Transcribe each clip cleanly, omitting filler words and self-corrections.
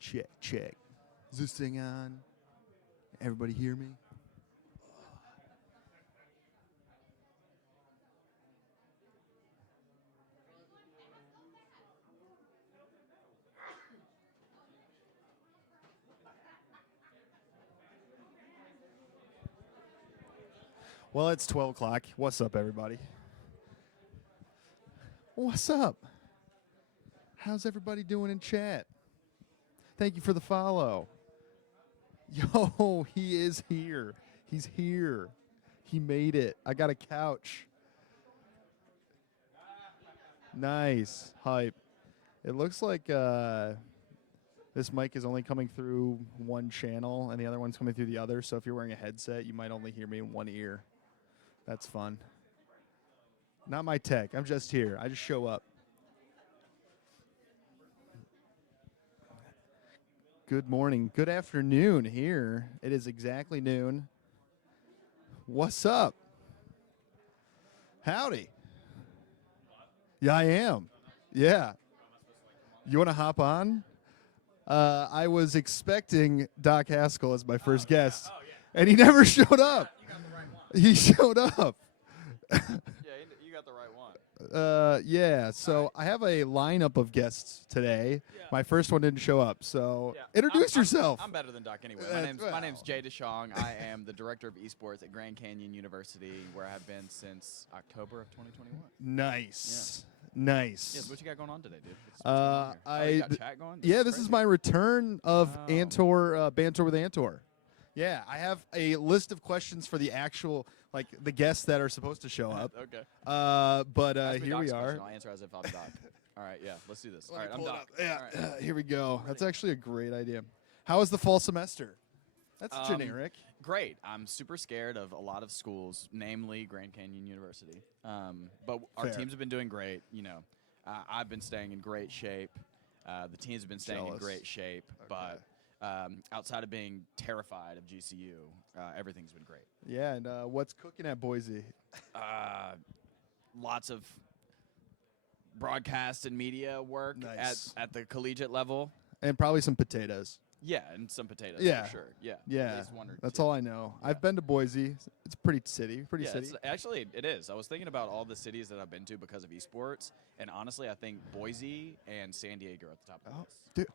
Check, check. Is this thing on? Everybody hear me? Well, it's 12 o'clock. What's up, everybody? What's up? How's everybody doing in chat? Thank you for the follow. Yo, he is here. He's here. He made it. I got a couch. Nice. Hype. It looks like this mic is only coming through one channel and the other one's coming through the other. So if you're wearing a headset, you might only hear me in one ear. That's fun. Not my tech. I'm just here. I just show up. Good morning. Good afternoon here. It is exactly noon. What's up? Howdy. Yeah, I am. Yeah. You want to hop on? I was expecting Doc Haskell as my first guest, and he never showed up. You got the right one. He showed up. Yeah, you got the right one. Yeah, so I have a lineup of guests today. Yeah. My first one didn't show up, so Yeah. introduce I'm- yourself. I'm better than Doc anyway. That's- My name's well. Jay DeShong. I am the director of esports at Grand Canyon University, where I have been since October of 2021. Nice. Nice. Yes, what you got going on today, dude? What's Uh, going on here? Oh, you got I- chat going? Yeah, this is crazy. my return of Wow. Antor, Bantor with Antor. Yeah, I have a list of questions for the actual, like, the guests that are supposed to show up. Okay. But Ask me here we Doc's are. question. I'll answer as if I'm Doc. All right, yeah, let's do this. All right, I'm Doc. Yeah, All right. here we go. That's actually a great idea. How was the fall semester? That's generic. Great. I'm super scared of a lot of schools, namely Grand Canyon University. But our Fair. teams have been doing great. You know, I've been staying in great shape. The teams have been staying Jealous. in great shape. But outside of being terrified of GCU, everything's been great. Yeah, and what's cooking at Boise? Lots of broadcast and media work Nice. at the collegiate level. And probably some potatoes. Yeah, and some potatoes Yeah. for sure. Yeah. Yeah, At least one or that's two. all I know. Yeah. I've been to Boise. It's a pretty city. Pretty Yeah, city. it's, actually, it is. I was thinking about all the cities that I've been to because of esports, and honestly, I think Boise and San Diego are at the top of the Oh, list. dude,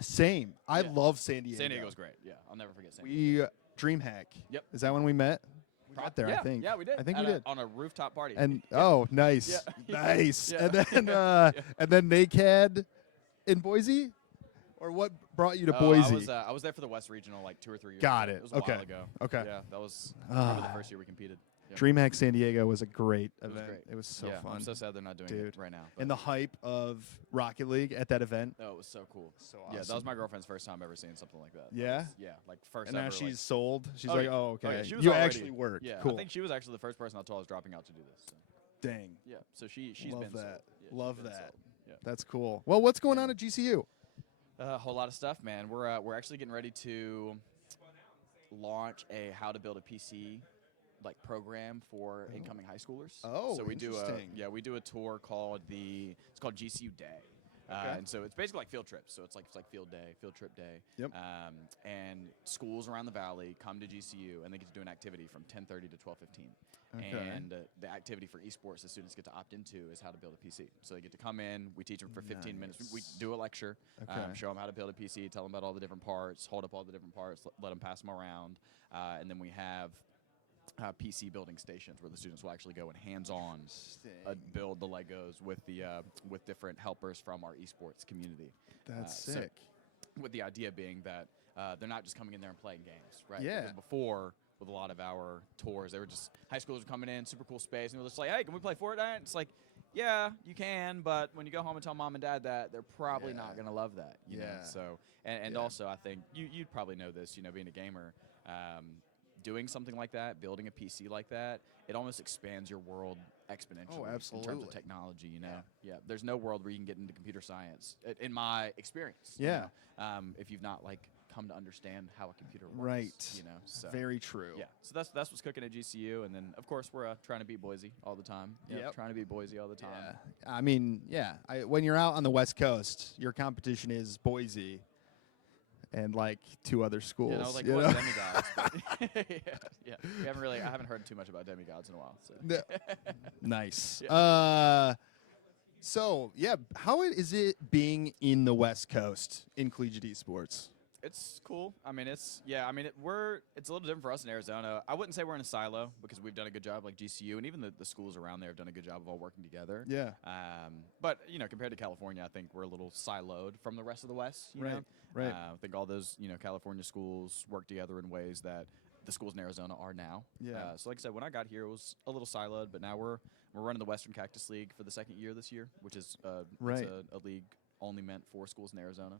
same. I Yeah. love San Diego. San Diego's great. Yeah, I'll never forget San Diego. We DreamHack. Yep. Is that when we met? We met there, yeah, I think. Yeah, we did. I think At we a- did. on a rooftop party. And Yeah. oh, nice, Yeah. nice. Yeah. And then Yeah. and then NACAD in Boise, or what brought you to Boise? I was there for the West Regional like 2 or 3 years Got ago. it. It was a Okay. while ago. Okay. Yeah, that was I remember the Ah. first year we competed. Yeah. DreamHack San Diego was a great was event. great. It was so yeah, fun. I'm so sad they're not doing Dude. it right now. But And the hype of Rocket League at that event. oh, it was so cool. So Yeah, that was awesome. my girlfriend's first time ever seeing something like that. Yeah? Yeah, like first And now ever. she's like, sold. She's Oh, like, yeah. oh, okay. yeah, she was you already- actually worked. Yeah, Cool. I think she was actually the first person I told I was dropping out to do this. So. Dang. Yeah, so she's Love been that. sold. Yeah, she's Love been that. sold. Yeah. That's cool. Well, what's going on at GCU? A whole lot of stuff, man. We're actually getting ready to launch a how to build a PC like program for incoming high schoolers. Oh, so we do interesting. we do a tour called it's called GCU Day. Okay. And so it's basically like field trips. So it's like field day, field trip day. Yep. And schools around the valley come to GCU and they get to do an activity from 10:30 to 12:15. Okay. And the activity for esports the students get to opt into is how to build a PC. So they get to come in, we teach them for 15 minutes. We Nice. do a lecture, Okay. show them how to build a PC, tell them about all the different parts, hold up all the different parts, let them pass them around. And then we have PC building stations where the students will actually go and hands-on build the Legos with with different helpers from our esports community. That's so sick. With the idea being that they're not just coming in there and playing games, right? Yeah. Because before, with a lot of our tours, they were just high schoolers were coming in, super cool space, and they were just like, "Hey, can we play Fortnite?" It's like, yeah, you can, but when you go home and tell mom and dad that, they're probably Yeah. not gonna love that. You know? Yeah. So and Yeah. also, I think you'd probably know this. You know, being a gamer. Doing something like that, building a PC like that, it almost expands your world exponentially in terms absolutely. of technology. You know, yeah. There's no world where you can get into computer science, in my experience. Yeah. You know, if you've not like come to understand how a computer works. Right. You know. So. Very true. Yeah. So that's what's cooking at GCU, and then of course we're trying to beat Boise all the time. Yep. Trying to beat Boise all the time. Yeah. I mean, yeah. When you're out on the West Coast, your competition is Boise. and like 2 other schools. Yeah, and I was like, you what know? demigods? But yeah. I haven't heard too much about demigods in a while. So. Nice. Yeah. So yeah, how is it being in the West Coast in collegiate esports? It's cool. I mean, it's a little different for us in Arizona. I wouldn't say we're in a silo because we've done a good job, like GCU, and even the schools around there have done a good job of all working together. Yeah. But compared to California, I think we're a little siloed from the rest of the West. You know? Right. I think all those California schools work together in ways that the schools in Arizona are now. Yeah. So like I said, when I got here, it was a little siloed, but now we're running the Western Cactus League for the second year this year, which is Right. it's a league only meant for schools in Arizona.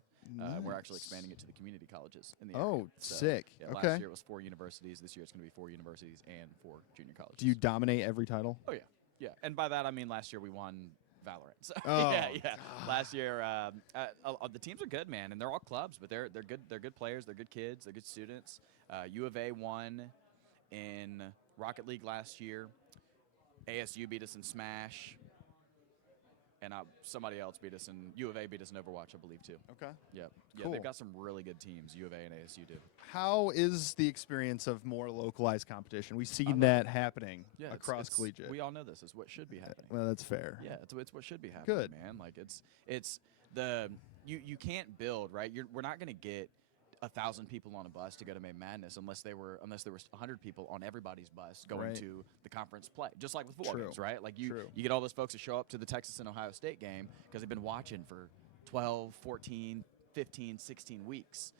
We're actually expanding it to the community colleges in the area. Oh, So, sick. yeah, Okay. Last year it was 4 universities. This year it's going to be 4 universities and 4 junior colleges. Do you dominate every title? Oh, yeah. Yeah. And by that, I mean last year we won Valorant. So, Oh, yeah. God. Last year, the teams are good, man, and they're all clubs, but they're good. They're good players. They're good kids. They're good students. U of A won in Rocket League last year. ASU beat us in Smash. And somebody else beat us, and U of A beat us in Overwatch, I believe, too. Okay. Yep. Yeah, Cool. they've got some really good teams, U of A and ASU do. How is the experience of more localized competition? We've seen love that happening Yeah, across collegiate. We all know this is what should be happening. Well, that's fair. Yeah, it's what should be happening, Good. man. Like you can't build, right? We're not going to get 1,000 people on a bus to go to May Madness unless there were 100 people on everybody's bus going Right. to the conference play. Just like with football True. games, right? Like you True. get all those folks to show up to the Texas and Ohio State game because they've been watching for 12, 14, 15, 16 weeks.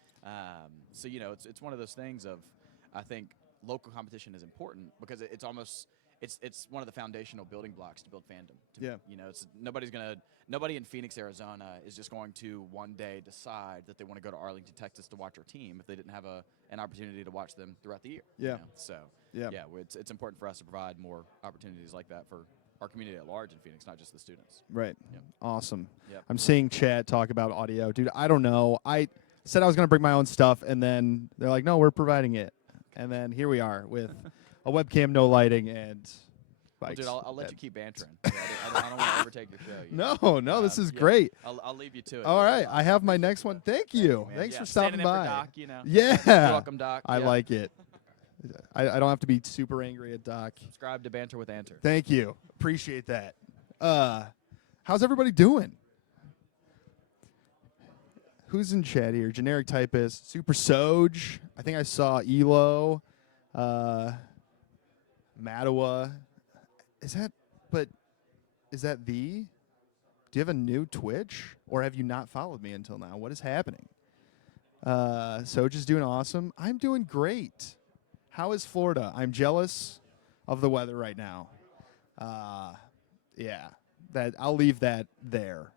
So it's one of those things of I think local competition is important because it's almost it's one of the foundational building blocks to build fandom. Yeah. It's nobody in Phoenix, Arizona is just going to one day decide that they want to go to Arlington, Texas to watch our team if they didn't have an opportunity to watch them throughout the year. Yeah. So Yeah. it's important for us to provide more opportunities like that for our community at large in Phoenix, not just the students. Right. Yep. Awesome. Yep. I'm seeing chat talk about audio. Dude, I don't know. I said I was going to bring my own stuff, and then they're like, no, we're providing it. And then here we are with a webcam, no lighting, and Well, bikes. dude, I'll let you keep bantering. I don't want to overtake your show. You know? No, this is Yeah. great. I'll leave you to it. All right, I have my next one. Thank you. Man. Thanks Yeah, for stopping standing in by. for Doc, Yeah. You're welcome, Doc. I Yeah. like it. I don't have to be super angry at Doc. Subscribe to Bantor with Antor. Thank you. Appreciate that. How's everybody doing? Who's in chat here? Generic typist, Super Soj. I think I saw Elo, Madawa. Is that the? Do you have a new Twitch, or have you not followed me until now? What is happening? Soj is doing awesome. I'm doing great. How is Florida? I'm jealous of the weather right now. Yeah, I'll leave that there.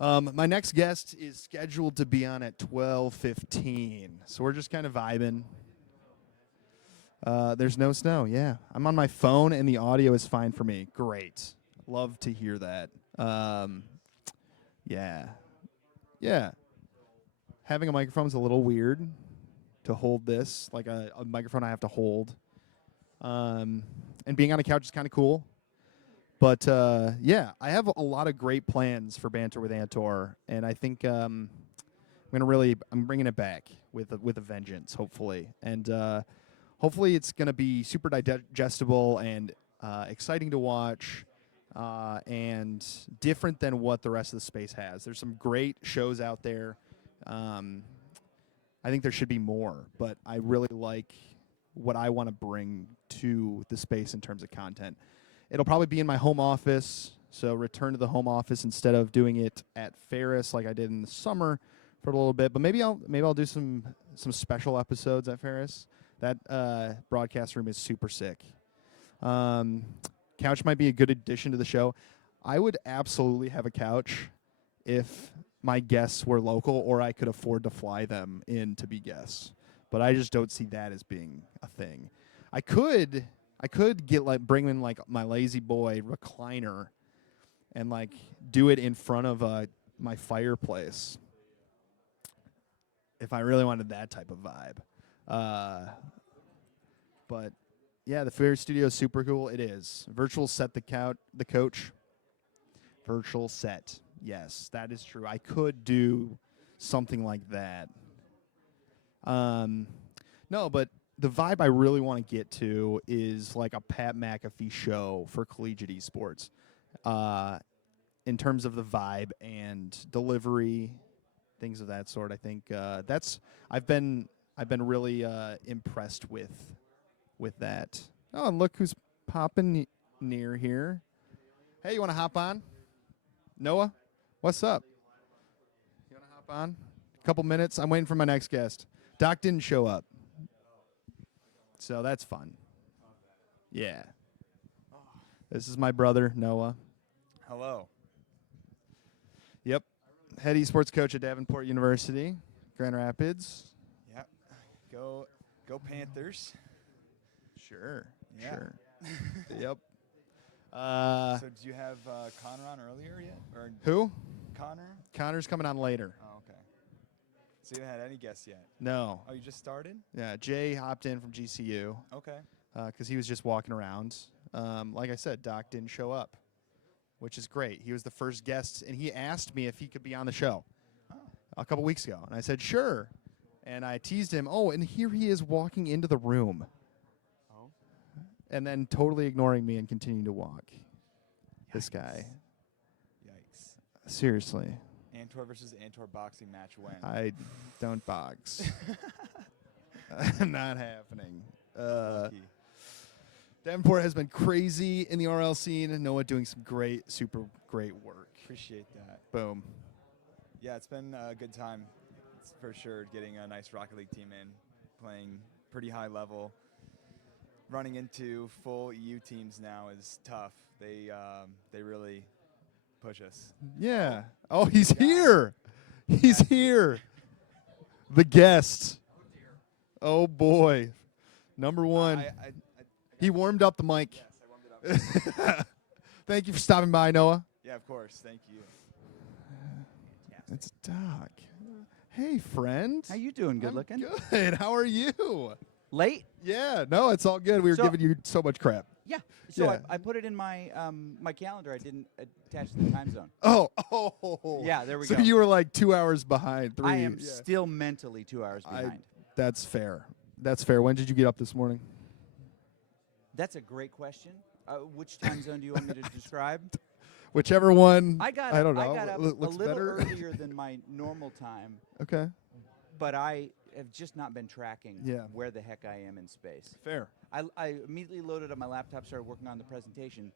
My next guest is scheduled to be on at 12:15, so we're just kind of vibing. There's no snow. Yeah, I'm on my phone, and the audio is fine for me. Great. Love to hear that. Yeah. Having a microphone is a little weird to hold this, like a microphone I have to hold. And being on a couch is kind of cool. But, yeah, I have a lot of great plans for Banter with Antor, and I think I'm bringing it back with a vengeance, hopefully. And hopefully it's going to be super digestible and exciting to watch and different than what the rest of the space has. There's some great shows out there. I think there should be more, but I really like what I want to bring to the space in terms of content. It'll probably be in my home office, so return to the home office instead of doing it at Ferris like I did in the summer for a little bit. But maybe I'll do some special episodes at Ferris. That broadcast room is super sick. Couch might be a good addition to the show. I would absolutely have a couch if my guests were local or I could afford to fly them in to be guests. But I just don't see that as being a thing. I could get bring in my lazy boy recliner and do it in front of my fireplace if I really wanted that type of vibe. But yeah, the Ferris studio is super cool. It is. Virtual set the coach. Virtual set. Yes, that is true. I could do something like that. No, but the vibe I really want to get to is like a Pat McAfee show for collegiate esports. In terms of the vibe and delivery, things of that sort. I think that's I've been really impressed with that. Oh, and look who's popping near here. Hey, you want to hop on? Noah, what's up? You want to hop on? A couple minutes. I'm waiting for my next guest. Doc didn't show up, so that's fun. Yeah. This is my brother Noah. Hello. Yep. Head esports coach at Davenport University, Grand Rapids. Yep. Go Panthers. Sure. Yeah. Sure. Yep. So did you have Connor on earlier yet? Or Who? Connor? Connor's coming on later. Oh, okay. So you haven't had any guests yet? No. Oh, you just started? Yeah. Jay hopped in from GCU Okay. because he was just walking around. Like I said, Doc didn't show up, which is great. He was the first guest, and he asked me if he could be on the show a couple weeks ago, and I said sure. And I teased him. Oh, and here he is walking into the room. Oh. And then totally ignoring me and continuing to walk. Yikes. This guy. Yikes. Seriously. Antor versus Antor boxing match when? I don't box. Not happening. Lucky. Davenport has been crazy in the RL scene. Noah doing some super great work. Appreciate that. Boom. Yeah, it's been a good time. It's for sure getting a nice Rocket League team in, playing pretty high level. Running into full EU teams now is tough. They really push us. Yeah. Oh, he's here. He's here. The guest. Oh, boy. Number one. He warmed up the mic. Yes, I warmed it up. Thank you for stopping by, Noah. Yeah, of course. Thank you. It's Doc. Hey, friend. How you doing? Good I'm looking. Good. How are you? Late? Yeah. No, it's all good. We were So- giving you so much crap. Yeah. So Yeah. I put it in my my calendar. I didn't attach the time zone. Oh. Yeah, there we so go. you were like 2 hours behind. 3. I am yeah. still mentally 2 hours behind. That's fair. That's fair. When did you get up this morning? That's a great question. Which time zone do you want me to describe? Whichever one. I got don't know. I got up a looks little better. earlier than my normal time, Okay. but I have just not been tracking Yeah. where the heck I am in space. Fair. I immediately loaded up my laptop, started working on the presentation.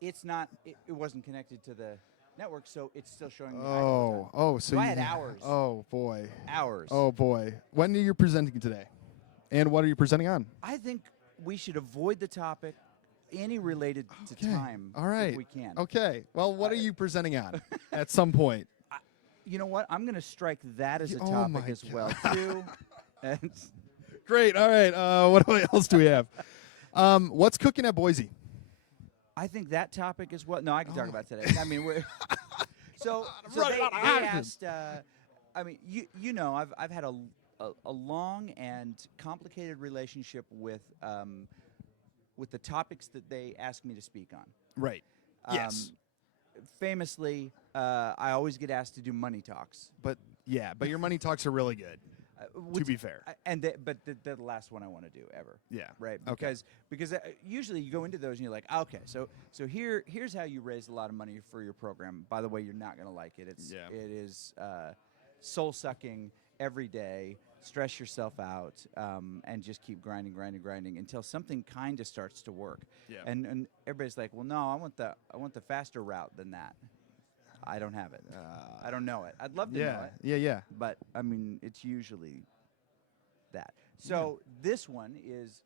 It's not. It wasn't connected to the network, so it's still showing me. idle time. So I you had hours. Oh boy. Hours. Oh boy. When are you presenting today? And what are you presenting on? I think we should avoid the topic, any related to Okay. time, All right. if we can. Okay. Well, what are you presenting on at some point? You know what? I'm going to strike that as a Oh topic my as well too. And Great. All right. What else do we have? What's cooking at Boise? I think that topic is what. No, I can talk about today. I mean, we're so running they out of action. asked. I mean, you know, I've had a long and complicated relationship with the topics that they ask me to speak on. Right. Yes. Famously, I always get asked to do money talks. But your money talks are really good. To which- be fair. But the last one I want to do ever. Yeah. Right. Okay. Because usually you go into those and you're like, okay, so here's how you raise a lot of money for your program. By the way, you're not going to like it. It is soul sucking every day. Stress yourself out and just keep grinding until something kind of starts to work. Yeah. And everybody's like, well, no, I want the faster route than that. I don't have it. I don't know it. I'd love to know it. Yeah. But I mean, it's usually that. So this one is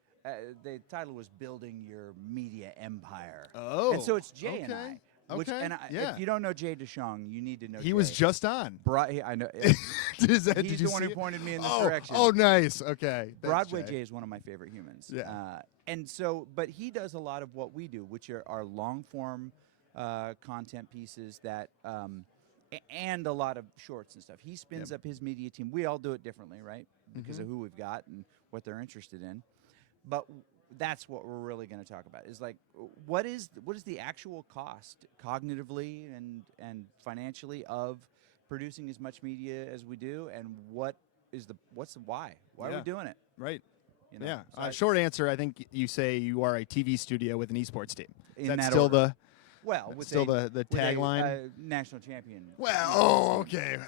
the title was "Building Your Media Empire." Oh. and so it's Jay and okay. I. Which, Okay, and yeah. if you don't know Jay DeShong, you need to know. He Jay. was just on. I know. Did He's you the one see who it? pointed me in this Oh, direction. oh, nice. Okay. Thanks, Broadway Jay is one of my favorite humans. Yeah. And so, but he does a lot of what we do, which are long form content pieces that, and a lot of shorts and stuff. He spins up his media team. We all do it differently, right? Because of who we've got and what they're interested in. But that's what we're really going to talk about. Is like, what is the actual cost, cognitively and financially, of producing as much media as we do, and what what's the why? Why are we Yeah. doing it? Right. You know? Yeah. So Short answer, I think you say you are a TV studio with an esports team. Is In that that still order. Well, with still a, the with a, tagline? national champion. Well, esports oh, team. okay.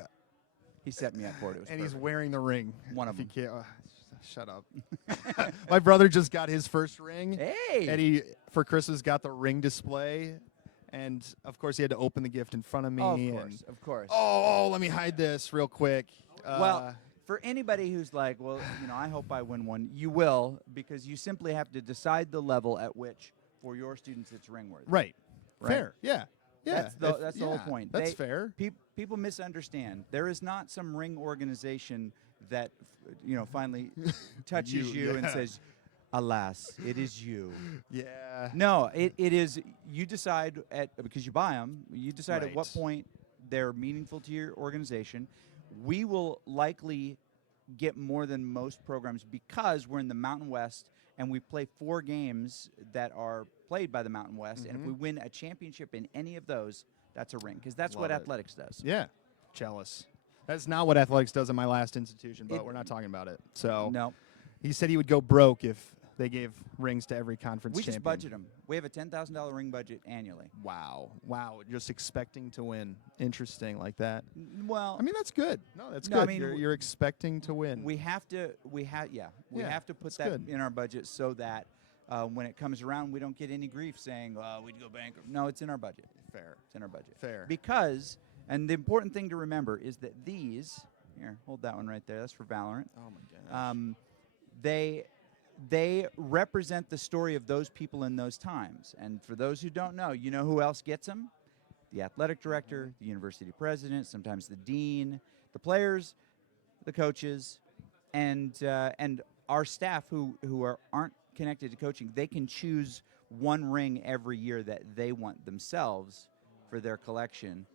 He set me up for it. It was And he's perfect. wearing the ring. One of If you them. can't- shut up. My brother just got his first ring. Hey. And he, for Christmas, got the ring display. And, of course, he had to open the gift in front of me. Oh, and, of course. oh, let me hide this real quick. Well, for anybody who's like, well, I hope I win one, you will, because you simply have to decide the level at which, for your students, it's ring worthy. right. Right. Fair. Yeah. Yeah. That's the whole point. That's fair. People misunderstand. There is not some ring organization that, finally touches you and yeah. says, alas, it is you. Yeah. No, it is, you decide because you buy them, you decide at what Right. point they're meaningful to your organization. We will likely get more than most programs because we're in the Mountain West and we play 4 games that are played by the Mountain West. And if we win a championship in any of those, that's a ring, because that's what Love it. athletics does. Yeah. Jealous. That's not what athletics does in my last institution, but we're not talking about it. So No, he said he would go broke if they gave rings to every conference we champion. just budget them. We have a $10,000 ring budget annually. Wow. Wow. Just expecting to win. Interesting like that. Well, I mean, that's good. No, that's No, I good. mean, You're expecting to win. we have to Yeah, have to put that's that good. in our budget so that when it comes around, we don't get any grief saying, we'd go bankrupt. No, it's in our budget. Fair. It's in our budget. Fair. Because, and the important thing to remember is that these, here, hold that one right there. That's for Valorant. Oh, my gosh. They represent the story of those people in those times. And for those who don't know, you know who else gets them? The athletic director, the university president, sometimes the dean, the players, the coaches, and our staff who aren't connected to coaching. They can choose one ring every year that they want themselves for their collection.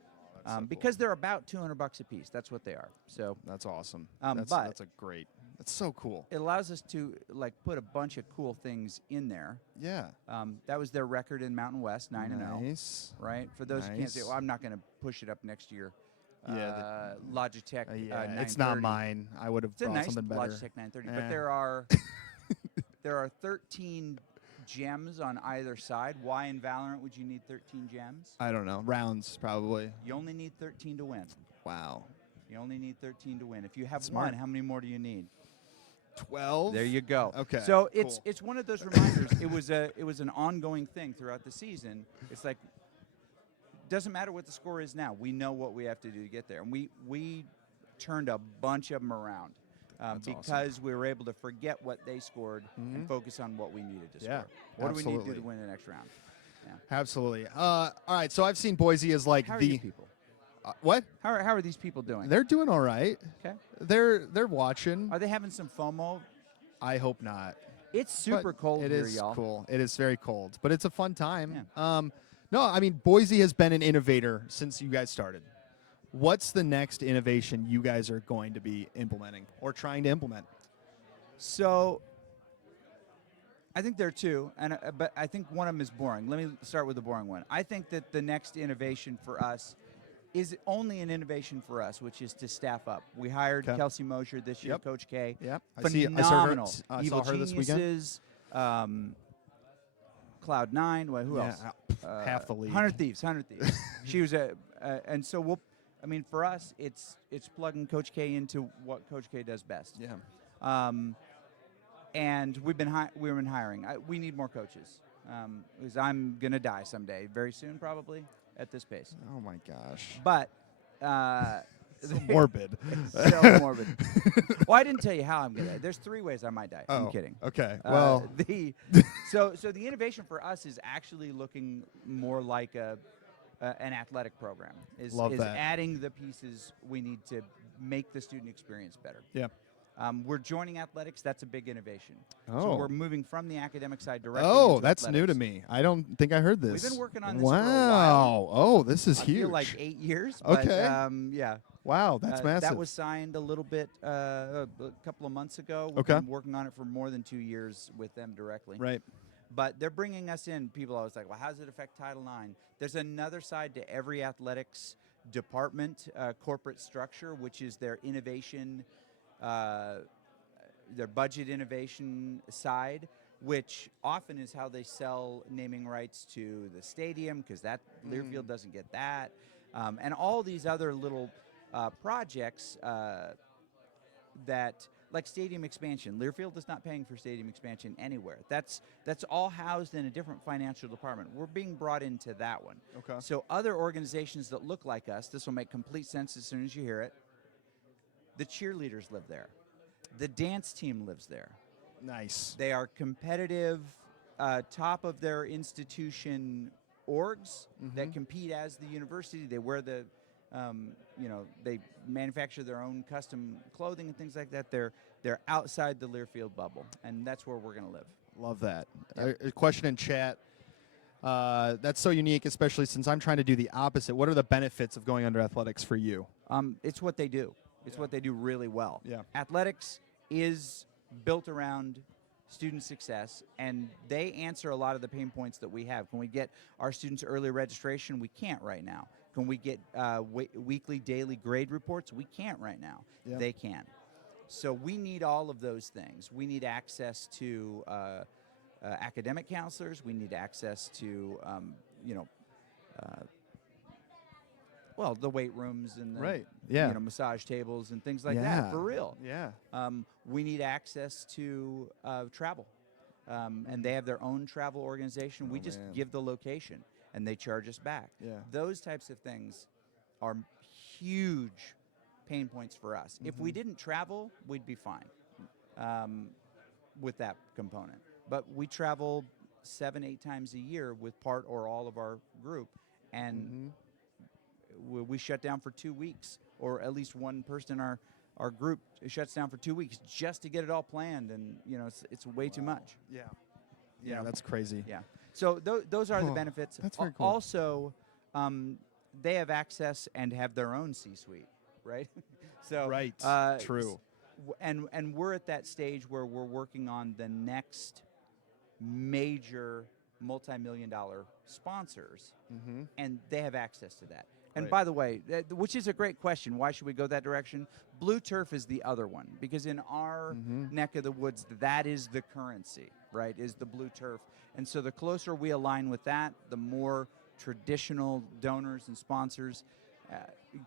That's so cool. Because they're about $200 a piece. That's what they are. So That's awesome. but- That's a great. That's so cool. it allows us to put a bunch of cool things in there. Yeah. That was their record in Mountain West, 9-0. Nice. Right? For those who can't say, Nice. well, I'm not going to push it up next year. Yeah, Logitech. Yeah. It's not 930. mine. I would have It's a brought nice something better. Logitech 930, Eh. but there are 13 gems on either side. Why in Valorant would you need 13 gems? I don't know. Rounds, probably. You only need 13 to win. Wow. You only need 13 to win. If you have Smart. one, how many more do you need? 12? There you go. Okay, So cool. it's one of those reminders. It was an ongoing thing throughout the season. It's like, doesn't matter what the score is now. We know what we have to do to get there, and we turned a bunch of them around That's awesome. because we were able to forget what they scored and focus on what we needed to Yeah, score. What do we need to do absolutely. to win the next round? Yeah. Absolutely. All right. So I've seen Boise as like How are the these people? what? How are these people doing? They're doing all right. Okay. They're watching. Are they having some FOMO? I hope not. It's super But cold It here, is y'all. cool. It is very cold, but it's a fun time. Yeah. No, I mean Boise has been an innovator since you guys started. What's the next innovation you guys are going to be implementing or trying to implement? So, I think there are two, but I think one of them is boring. Let me start with the boring one. I think that the next innovation for us is only an innovation for us, which is to staff up. We hired Okay. Kelsey Mosher this year, Yep. Coach K. Yep. Phenomenal. I Evil saw her this weekend. Geniuses, Cloud9. Well, who else? Half the league. 100 Thieves. She was and so for us, it's plugging Coach K into what Coach K does best. Yeah. And we've been hiring. We need more coaches because I'm gonna die someday, very soon, probably at this pace. Oh my gosh. But So morbid. so morbid. Well, I didn't tell you how I'm gonna die. There's 3 ways I might die. I'm Oh, kidding. Okay. Well, So the innovation for us is actually looking more like an athletic program. Is Love that. adding the pieces we need to make the student experience better. yeah. We're joining athletics. That's a big innovation. Oh. So we're moving from the academic side directly. Oh, into that's new to athletics. me. I don't think I heard this. We've been working on this for a Wow. while. Oh, this is I huge. feel like 8 years. Okay. But, yeah. Wow, that's massive. That was signed a little bit a couple of months ago. We've Okay. been working on it for more than 2 years with them directly. right. But they're bringing us in. People always like, well, how does it affect Title IX? There's another side to every athletics department, corporate structure, which is their innovation their budget innovation side, which often is how they sell naming rights to the stadium, because that Learfield doesn't get that, and all these other little projects that, like stadium expansion. Learfield is not paying for stadium expansion anywhere. That's all housed in a different financial department. We're being brought into that one. Okay. So other organizations that look like us, this will make complete sense as soon as you hear it. The cheerleaders live there. The dance team lives there. Nice. They are competitive, top of their institution orgs that compete as the university. They wear the, they manufacture their own custom clothing and things like that. They're outside the Learfield bubble, and that's where we're going to live. Love that. Yep. A question in chat. That's so unique, especially since I'm trying to do the opposite. What are the benefits of going under athletics for you? It's what they do. It's what they do really well. Yeah. Athletics is built around student success, and they answer a lot of the pain points that we have. Can we get our students early registration? We can't right now. Can we get weekly, daily grade reports? We can't right now. Yeah. They can. So we need all of those things. We need access to academic counselors. We need access to, the weight rooms and the, Right. Yeah. massage tables and things like that, for real. Yeah. We need access to travel. And they have their own travel organization. We just man. give the location, and they charge us back. Yeah. Those types of things are huge pain points for us. If we didn't travel, we'd be fine with that component. But we travel 7-8 times a year with part or all of our group, and we shut down for 2 weeks, or at least one person in our group shuts down for 2 weeks just to get it all planned, and it's way too much. Yeah. Yeah, that's crazy. Yeah. So those are the benefits. That's very cool. Also, they have access and have their own C-suite, right? So Right. True. And we're at that stage where we're working on the next major multi-million-dollar sponsors, and they have access to that. And Right. by the way, which is a great question, why should we go that direction? Blue turf is the other one, because in our neck of the woods, that is the currency, right, is the blue turf. And so the closer we align with that, the more traditional donors and sponsors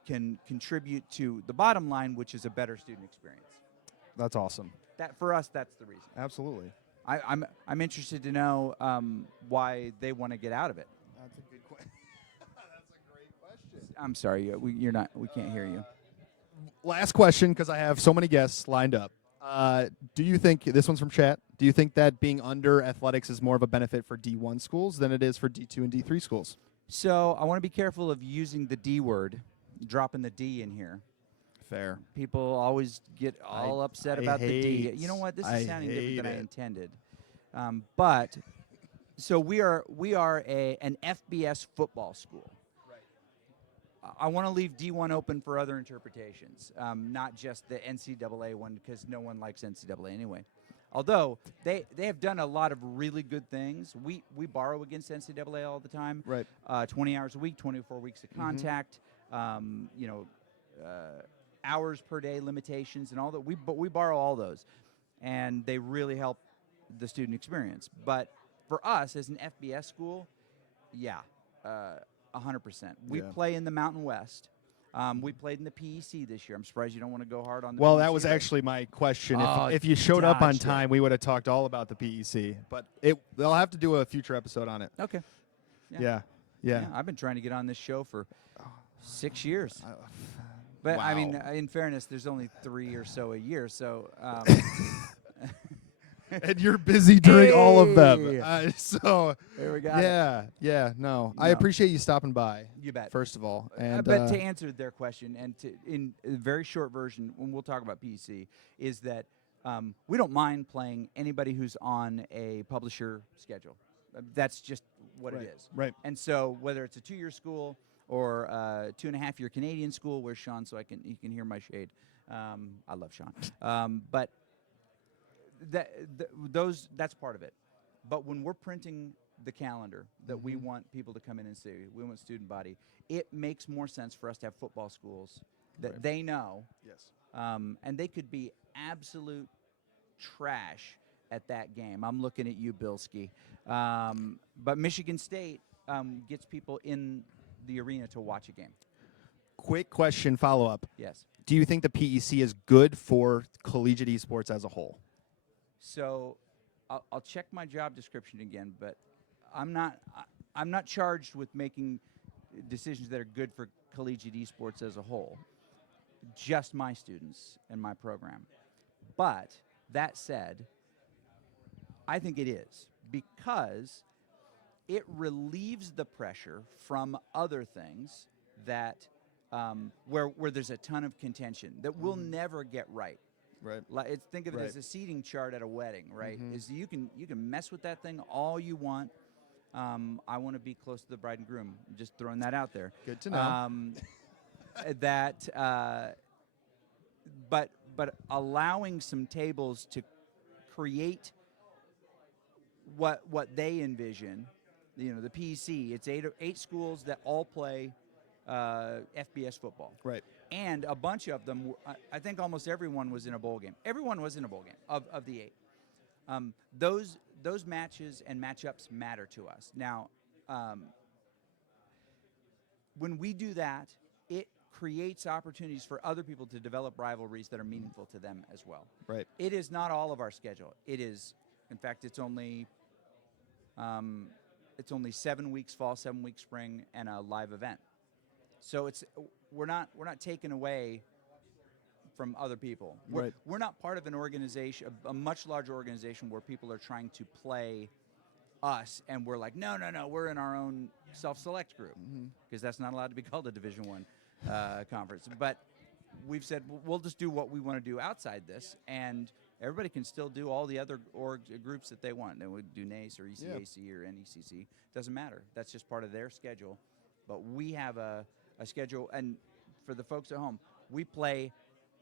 can contribute to the bottom line, which is a better student experience. That's awesome. That, for us, that's the reason. Absolutely. I'm interested to know why they want to get out of it. That's a good question. That's a great question. I'm sorry, we can't hear you. Last question, because I have so many guests lined up. Do you think, this one's from chat, do you think that being under athletics is more of a benefit for D1 schools than it is for D2 and D3 schools? So I want to be careful of using the D word, dropping the D in here. Fair. People always get all upset about the D. You know what? This is sounding different than I it. intended. But so we are an FBS football school. Right. I want to leave D1 open for other interpretations, not just the NCAA one, because no one likes NCAA anyway. Although they have done a lot of really good things. We borrow against NCAA all the time. Right. 20 hours a week, 24 weeks of contact. Hours per day limitations and all that. But we borrow all those, and they really help the student experience. But for us as an FBS school, 100%. We play in the Mountain West. We played in the PEC this year. I'm surprised you don't want to go hard on the Well, PEC. that was actually my question. Oh, If you showed up on dodged it. time, we would have talked all about the PEC. But they'll have to do a future episode on it. Okay. Yeah. I've been trying to get on this show for 6 years. But I mean, in fairness, there's only 3 or so a year. So. And you're busy during all of them. Hey. So There we got it. No. I appreciate you stopping by. You bet. First of all, and but to answer their question, and in a very short version, when we'll talk about PEC, is that we don't mind playing anybody who's on a publisher schedule. That's just what it is. Right. And so whether it's a 2-year school or a 2.5-year Canadian school, where's Sean, so he can hear my shade. I love Sean. But that's part of it. But when we're printing the calendar that we want people to come in and see, we want student body, it makes more sense for us to have football schools that they know and they could be absolute trash at that game. I'm looking at you, Bilski. But Michigan State gets people in the arena to watch a game. Quick question follow-up. Yes. Do you think the PEC is good for collegiate esports as a whole? So I'll check my job description again, but I'm not charged with making decisions that are good for collegiate esports as a whole. Just my students and my program. But that said, I think it is because it relieves the pressure from other things that where there's a ton of contention that we'll never get right. Right. Think of it as a seating chart at a wedding, right? Is you can mess with that thing all you want. I want to be close to the bride and groom. I'm just throwing that out there. Good to know. But allowing some tables to create what they envision, the PEC. It's eight schools that all play FBS football. Right. And a bunch of them, I think almost everyone was in a bowl game. Everyone was in a bowl game of the 8. Those matches and matchups matter to us. Now, when we do that, it creates opportunities for other people to develop rivalries that are meaningful to them as well. Right. It is not all of our schedule. It is, in fact, it's only 7 weeks fall, 7 weeks spring, and a live event. So we're not taken away from other people. We're not part of an organization, a much larger organization where people are trying to play us, and we're like, no, we're in our own self-select group because that's not allowed to be called a Division I conference. But we've said we'll just do what we want to do outside this, and everybody can still do all the other groups that they want. They would do NACE or ECAC or NECC. Doesn't matter. That's just part of their schedule. But we have a schedule, and for the folks at home, we play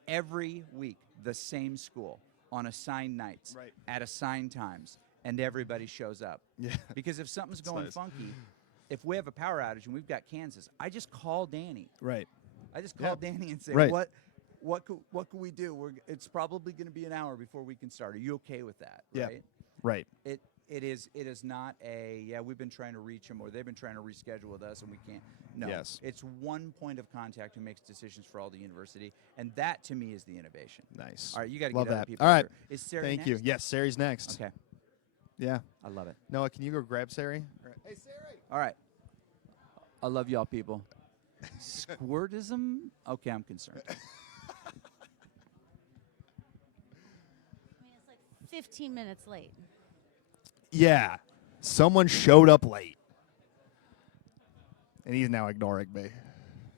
every week the same school on assigned nights at assigned times, and everybody shows up. Yeah. Because if something's That's going nice. funky, if we have a power outage and we've got Kansas, I just call Danny. Right. I just call Danny and say, Right. what can we do? It's probably going to be an hour before we can start. Are you okay with that? Yeah. Right. Right. It is not we've been trying to reach them or they've been trying to reschedule with us and we can't. No, Yes. it's one point of contact who makes decisions for all the university, and that to me is the innovation. Nice. All right, you got to Love get other that. people. All right. here. Is Sarah Thank next? you. Yes, Sari's next. Okay, Yeah. I love it. Noah, can you go grab Sari? Hey, Sari. All right, I love y'all people. Squirtism? Okay, I'm concerned. I mean, it's like 15 minutes late. Yeah. Someone showed up late. And he's now ignoring me.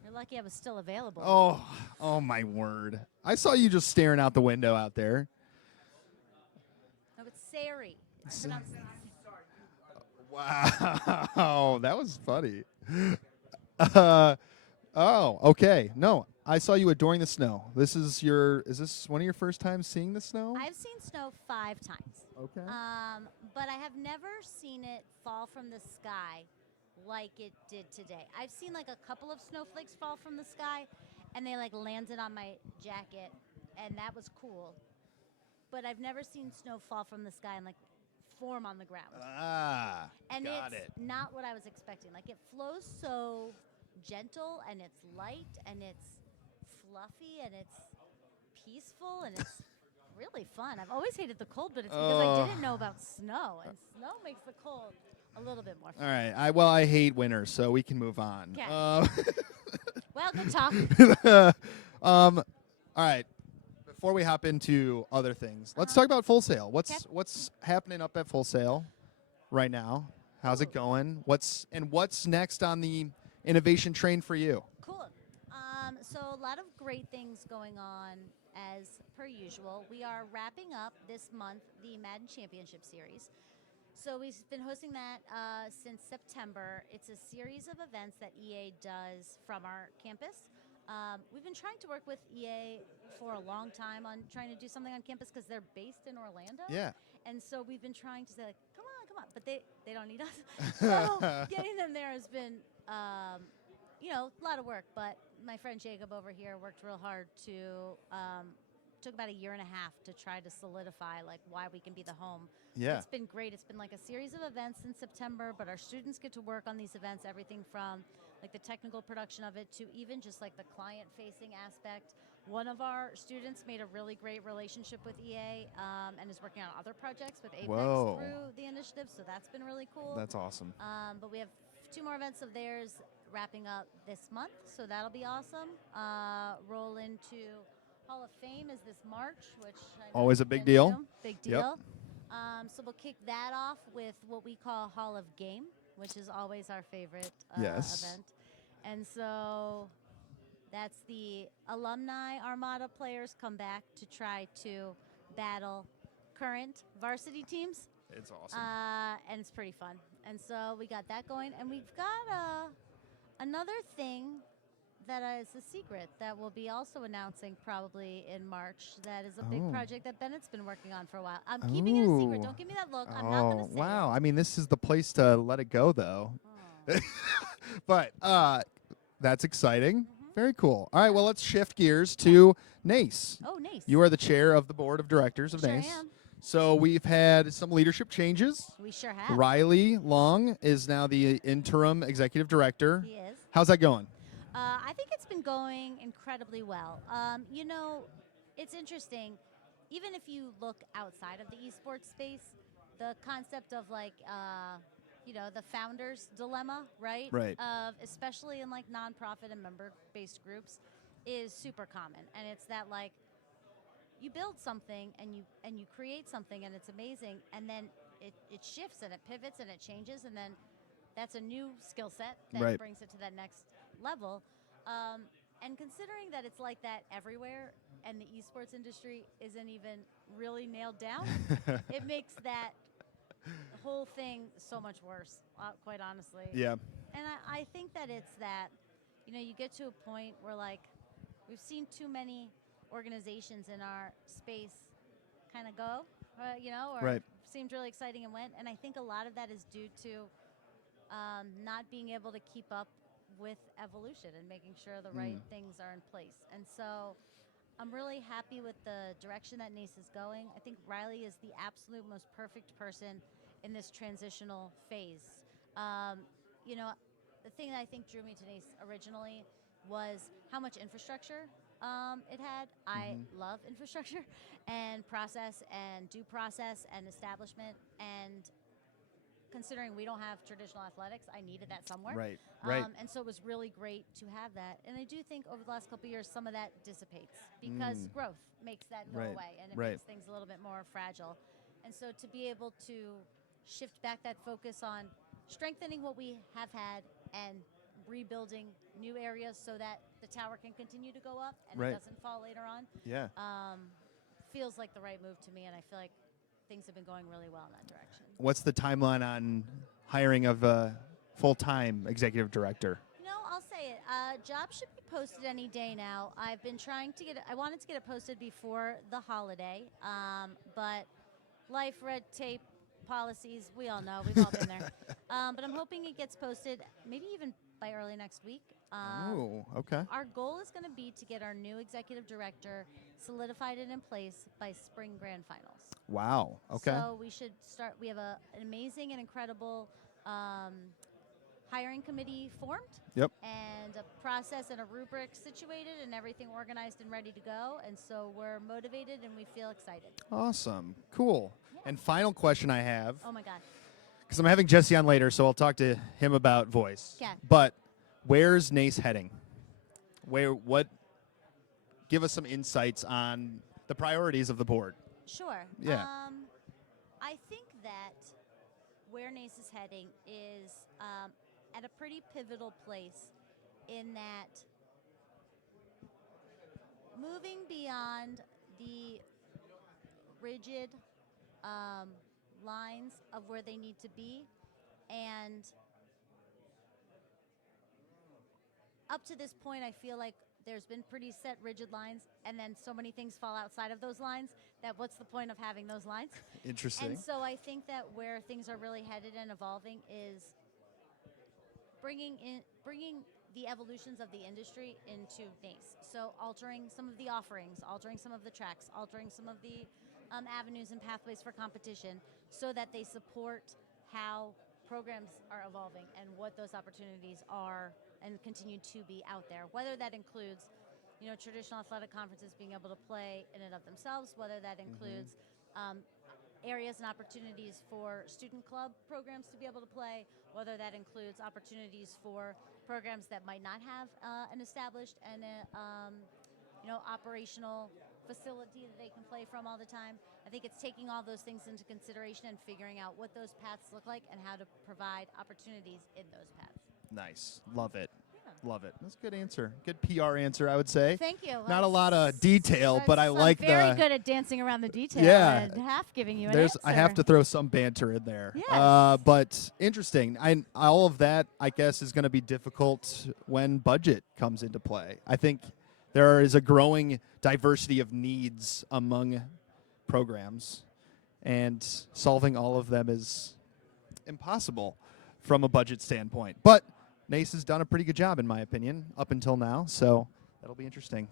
You're lucky I was still available. Oh my word. I saw you just staring out the window out there. No, it's Sari. I pronounced it. Wow. That was funny. Okay. No, I saw you adoring the snow. Is this one of your first times seeing the snow? I've seen snow 5 times. Okay. But I have never seen it fall from the sky like it did today. I've seen like a couple of snowflakes fall from the sky, and they like landed on my jacket, and that was cool. But I've never seen snow fall from the sky and like form on the ground. And got it's it. not what I was expecting. Like it flows so gentle, and it's light, and it's fluffy, and it's peaceful, and it's really fun. I've always hated the cold, but it's because I didn't know about snow, and snow makes the cold a little bit more fun. All right. I hate winter, so we can move on. Okay. Well, good talk. All right. Before we hop into other things, let's talk about Full Sail. What's happening up at Full Sail right now? How's it going? What's next on the innovation train for you? Cool. So a lot of great things going on as per usual. We are wrapping up this month the Madden Championship Series. So we've been hosting that since September. It's a series of events that EA does from our campus. We've been trying to work with EA for a long time on trying to do something on campus because they're based in Orlando. Yeah. And so we've been trying to say, like, come on, but they don't need us. So getting them there has been, a lot of work. But my friend Jacob over here worked real hard to took about a year and a half to try to solidify like why we can be the home. Yeah. It's been great. It's been like a series of events in September, but our students get to work on these events, everything from like the technical production of it to even just like the client facing aspect. One of our students made a really great relationship with EA and is working on other projects with Apex Whoa. through the initiative, so that's been really cool. That's awesome. But we have 2 more events of theirs wrapping up this month, so that'll be awesome. Roll into Hall of Fame is this March, which I know Always a you've big been deal. to. Big Yep. deal. So we'll kick that off with what we call Hall of Game, which is always our favorite Yes. event. And so that's the alumni Armada players come back to try to battle current varsity teams. It's awesome. And it's pretty fun. And so we got that going. And we've got another thing that is a secret that we'll be also announcing probably in March. That is a big Oh. project that Bennett's been working on for a while. I'm keeping it a secret. Ooh. Don't give me that look. I'm not going to say wow. it. I mean, this is the place to let it go, though. Oh. But that's exciting. Very cool. All right, well, let's shift gears to NACE. Oh, nice. You are the chair of the board of directors of Sure NACE. am. So we've had some leadership changes. We sure have. Riley Long is now the interim executive director. He is. How's that going? I think it's been going incredibly well. You know, it's interesting. Even if you look outside of the esports space, the concept of like, you know, the founder's dilemma, right? Right. Of especially in like nonprofit and member-based groups, is super common, and it's that like you build something and you create something and it's amazing, and then it shifts and it pivots and it changes, and then that's a new skill set that Right. brings it to that next level. And considering that it's like that everywhere and the esports industry isn't even really nailed down, it makes that whole thing so much worse, quite honestly. Yeah. And I think that it's that, you know, you get to a point where like we've seen too many organizations in our space kind of go, you know, or Right. seemed really exciting and went. And I think a lot of that is due to not being able to keep up with evolution and making sure the right things are in place. And so I'm really happy with the direction that NACE is going. I think Riley is the absolute most perfect person in this transitional phase. You know, the thing that I think drew me to NACE originally was how much infrastructure it had. I love infrastructure and process and due process and establishment, and considering we don't have traditional athletics, I needed that somewhere. Right. Right. And so it was really great to have that. And I do think over the last couple of years, some of that dissipates because growth makes that go Right. away, and it Right. makes things a little bit more fragile. And so to be able to shift back that focus on strengthening what we have had and rebuilding new areas so that the tower can continue to go up and Right. it doesn't fall later on, Yeah. feels like the right move to me. And I feel like things have been going really well in that direction. What's the timeline on hiring of a full-time executive director? You know, I'll say it. Jobs should be posted any day now. I've been trying to get it. I wanted to get it posted before the holiday, but life, red tape, policies, we all know. We've all been there. But I'm hoping it gets posted maybe even by early next week. Oh, okay. Our goal is going to be to get our new executive director solidified and in place by spring grand finals. Wow. Okay. So we should start. We have an amazing and incredible hiring committee formed. Yep. And a process and a rubric situated and everything organized and ready to go. And so we're motivated and we feel excited. Awesome. Cool. Yeah. And final question I have, Oh my God. because I'm having Jesse on later, so I'll talk to him about voice. 'Kay. But where's NACE heading? Give us some insights on the priorities of the board. Sure. Yeah. I think that where NACE is heading is at a pretty pivotal place in that moving beyond the rigid lines of where they need to be, and up to this point I feel like there's been pretty set rigid lines, and then so many things fall outside of those lines that what's the point of having those lines? Interesting. And so I think that where things are really headed and evolving is bringing the evolutions of the industry into NACE. So altering some of the offerings, altering some of the tracks, altering some of the avenues and pathways for competition so that they support how programs are evolving and what those opportunities are and continue to be out there. Whether that includes, traditional athletic conferences being able to play in and of themselves, whether that includes areas and opportunities for student club programs to be able to play, whether that includes opportunities for programs that might not have an established and operational facility that they can play from all the time. I think it's taking all those things into consideration and figuring out what those paths look like and how to provide opportunities in those paths. Nice. Love it. Yeah. Love it. That's a good answer. Good PR answer, I would say. Thank you. Not a lot of detail, but I like I'm very the. good at dancing around the detail Yeah. and half giving you an There's, answer. I have to throw some banter in there. Yes. But interesting. All of that, I guess, is going to be difficult when budget comes into play. I think there is a growing diversity of needs among programs, and solving all of them is impossible from a budget standpoint. But NACE has done a pretty good job, in my opinion, up until now, so that'll be interesting.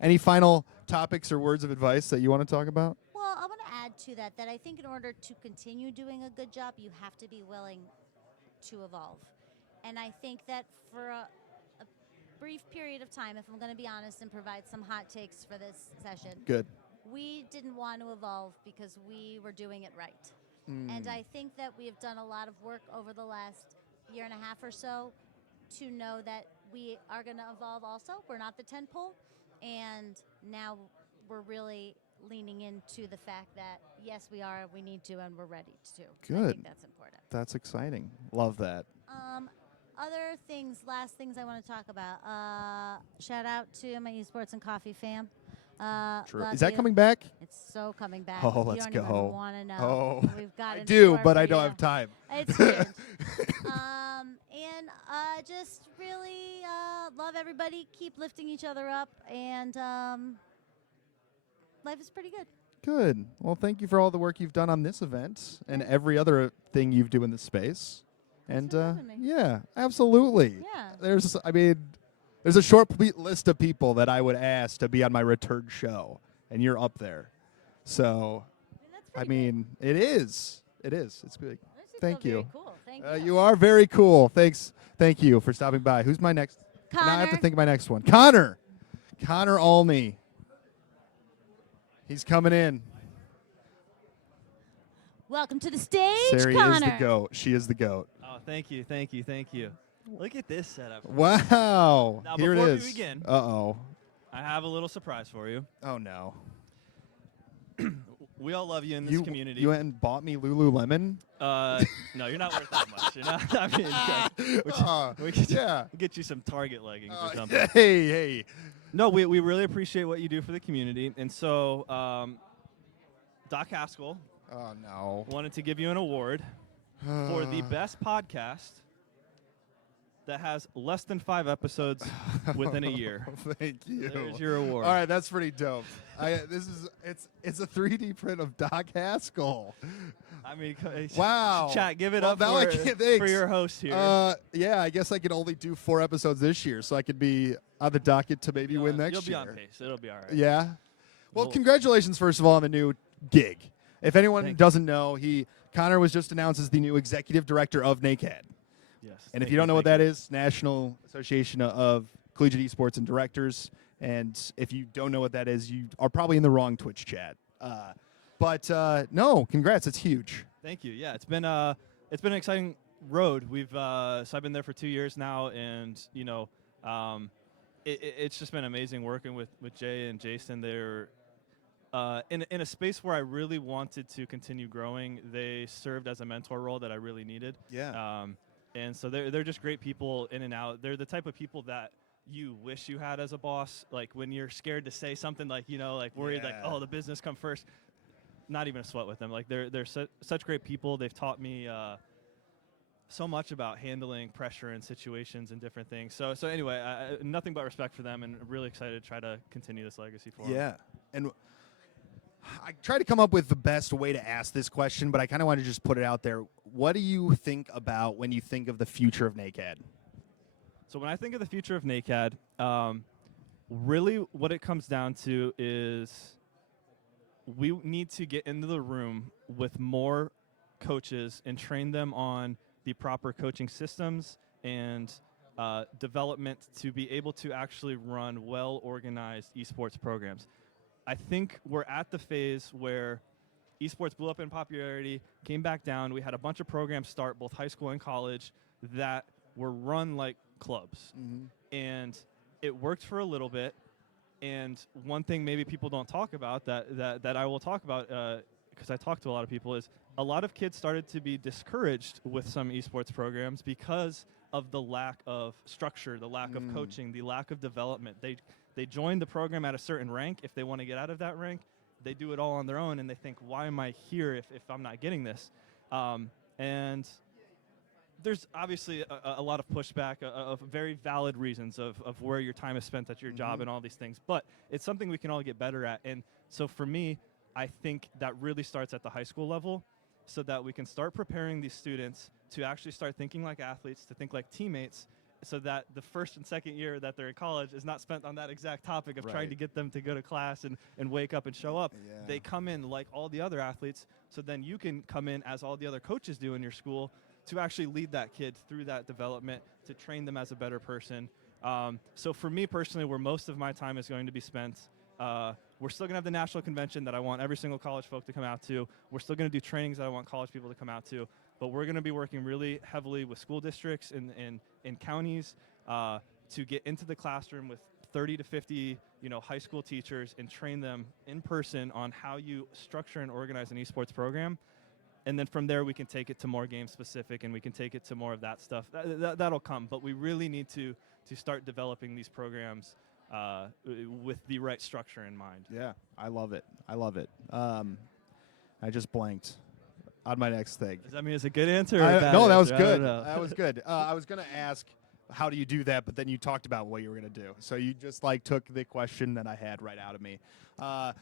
Any final topics or words of advice that you want to talk about? Well, I want to add to that I think in order to continue doing a good job, you have to be willing to evolve. And I think that for a brief period of time, if I'm going to be honest and provide some hot takes for this session, Good. we didn't want to evolve because we were doing it right. And I think that we have done a lot of work over the last year and a half or so to know that we are going to evolve also. We're not the 10 pole, and now we're really leaning into the fact that, yes, we are, we need to, and we're ready to. Good. I think that's important. That's exciting. Love that. Other things, last things I want to talk about. Shout out to my esports and coffee fam. True. Love Is that you. coming back? It's so coming back. Oh, You let's don't go. even want to know. Oh, We've got I in do, store but for I don't you. have time. It's huge. And just really love everybody. Keep lifting each other up, and life is pretty good. Good. Well, thank you for all the work you've done on this event and every other thing you do in this space. And for having me. yeah, absolutely. Yeah. There's a short list of people that I would ask to be on my return show, and you're up there. So, That's I pretty mean, it is. It is. It's big. good. That makes me Thank feel you. Very cool. Thank you. You are very cool. Thanks. Thank you for stopping by. Who's my next? Now I have to Connor. think of my next one. Connor Olney. He's coming in. Welcome to the stage, Sari Connor. is the GOAT. She is the GOAT. Oh, thank you, thank you, thank you. Look at this setup. Wow. Now, Here it before we is. begin- Uh-oh. I have a little surprise for you. Oh, no. We all love you in this community. You went and bought me Lululemon? No, you're not worth that much. You're not. I mean, we could yeah. get you some Target leggings or something. Hey. No, we really appreciate what you do for the community, and so Doc Haskell Oh, no. wanted to give you an award for the best podcast that has less than 5 episodes within a year. Thank you. There's your award. All right, that's pretty dope. It's a 3D print of Doc Haskell. I mean, Wow. chat, give it Well, up now I for, can't- thanks. for your host here. Yeah, I guess I could only do 4 episodes this year, so I could be on the docket to maybe win next You'll be year. on pace. It'll be all right. Yeah. Well, Well- congratulations, first of all, on the new gig. If anyone Thank you. doesn't know, Connor was just announced as the new executive director of NACAD. Yes. And if thank you don't know what thank that you. is, National Association of Collegiate Esports and Directors. And if you don't know what that is, you are probably in the wrong Twitch chat. But no, congrats. It's huge. Thank you. Yeah, it's been an exciting road. So I've been there for 2 years now, and it's just been amazing working with Jay and Jason. They're in a space where I really wanted to continue growing. They served as a mentor role that I really needed. Yeah. And so they're just great people in and out. They're the type of people that you wish you had as a boss. Like when you're scared to say something, like worried, like, Yeah. oh, the business come first. Not even a sweat with them. Like they're such great people. They've taught me so much about handling pressure in situations and different things. So anyway, nothing but respect for them, and really excited to try to continue this legacy for them. Yeah. And I tried to come up with the best way to ask this question, but I kind of want to just put it out there. What do you think about when you think of the future of NACAD? So when I think of the future of NACAD, really what it comes down to is we need to get into the room with more coaches and train them on the proper coaching systems and development to be able to actually run well-organized esports programs. I think we're at the phase where esports blew up in popularity, came back down. We had a bunch of programs start, both high school and college, that were run like clubs. And it worked for a little bit. And one thing maybe people don't talk about that I will talk about because I talk to a lot of people is a lot of kids started to be discouraged with some esports programs because of the lack of structure, the lack of coaching, the lack of development. They join the program at a certain rank. If they want to get out of that rank, they do it all on their own, and they think, why am I here if I'm not getting this? And there's obviously a lot of pushback of very valid reasons of where your time is spent at your job and all these things. But it's something we can all get better at. And so for me, I think that really starts at the high school level so that we can start preparing these students to actually start thinking like athletes, to think like teammates, so that the first and second year that they're in college is not spent on that exact topic of trying to get them to go to class and wake up and show up. They come in like all the other athletes, so then you can come in as all the other coaches do in your school to actually lead that kid through that development, to train them as a better person. So for me personally, where most of my time is going to be spent, we're still going to have the national convention that I want every single college folk to come out to. We're still going to do trainings that I want college people to come out to. But we're going to be working really heavily with school districts and counties to get into the classroom with 30 to 50 high school teachers and train them in person on how you structure and organize an esports program. And then from there, we can take it to more game specific, and we can take it to more of that stuff. That'll come. But we really need to start developing these programs with the right structure in mind. Yeah, I love it. I love it. I just blanked on my next thing. Does that mean it's a good answer? Or a bad no, that was answer? I don't good. know. That was good. I was going to ask, how do you do that? But then you talked about what you were going to do. So you just took the question that I had right out of me. Are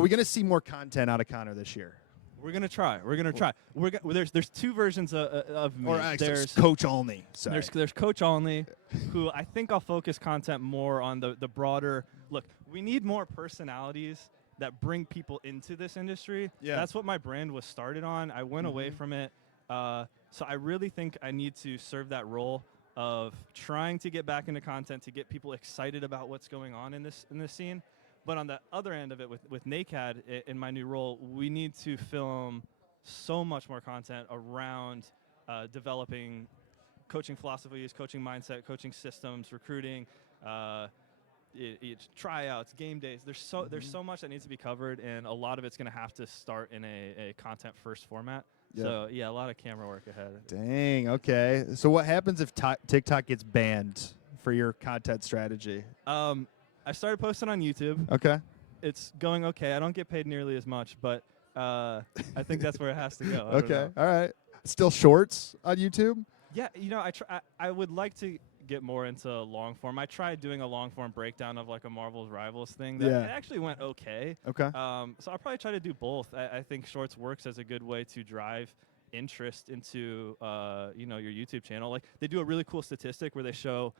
we going to see more content out of Connor this year? We're gonna try. We're gonna try. There's two versions of me. Or actually, there's coach only. Sorry. There's coach only, who I think I'll focus content more on the broader look. We need more personalities that bring people into this industry. Yeah. That's what my brand was started on. I went away from it. So I really think I need to serve that role of trying to get back into content to get people excited about what's going on in this scene. But on the other end of it, with NACAD in my new role, we need to film so much more content around developing coaching philosophies, coaching mindset, coaching systems, recruiting, tryouts, game days. There's so much that needs to be covered, and a lot of it's going to have to start in a content-first format. Yep. So, yeah, a lot of camera work ahead. Dang, okay. So what happens if TikTok gets banned for your content strategy? I started posting on YouTube. Okay. It's going okay. I don't get paid nearly as much, but I think that's where it has to go. Okay, all right. Still shorts on YouTube? Yeah, I would like to get more into long form. I tried doing a long form breakdown of like a Marvel's Rivals thing. That it actually went okay. Okay. So I'll probably try to do both. I think shorts works as a good way to drive interest into your YouTube channel. Like they do a really cool statistic where they show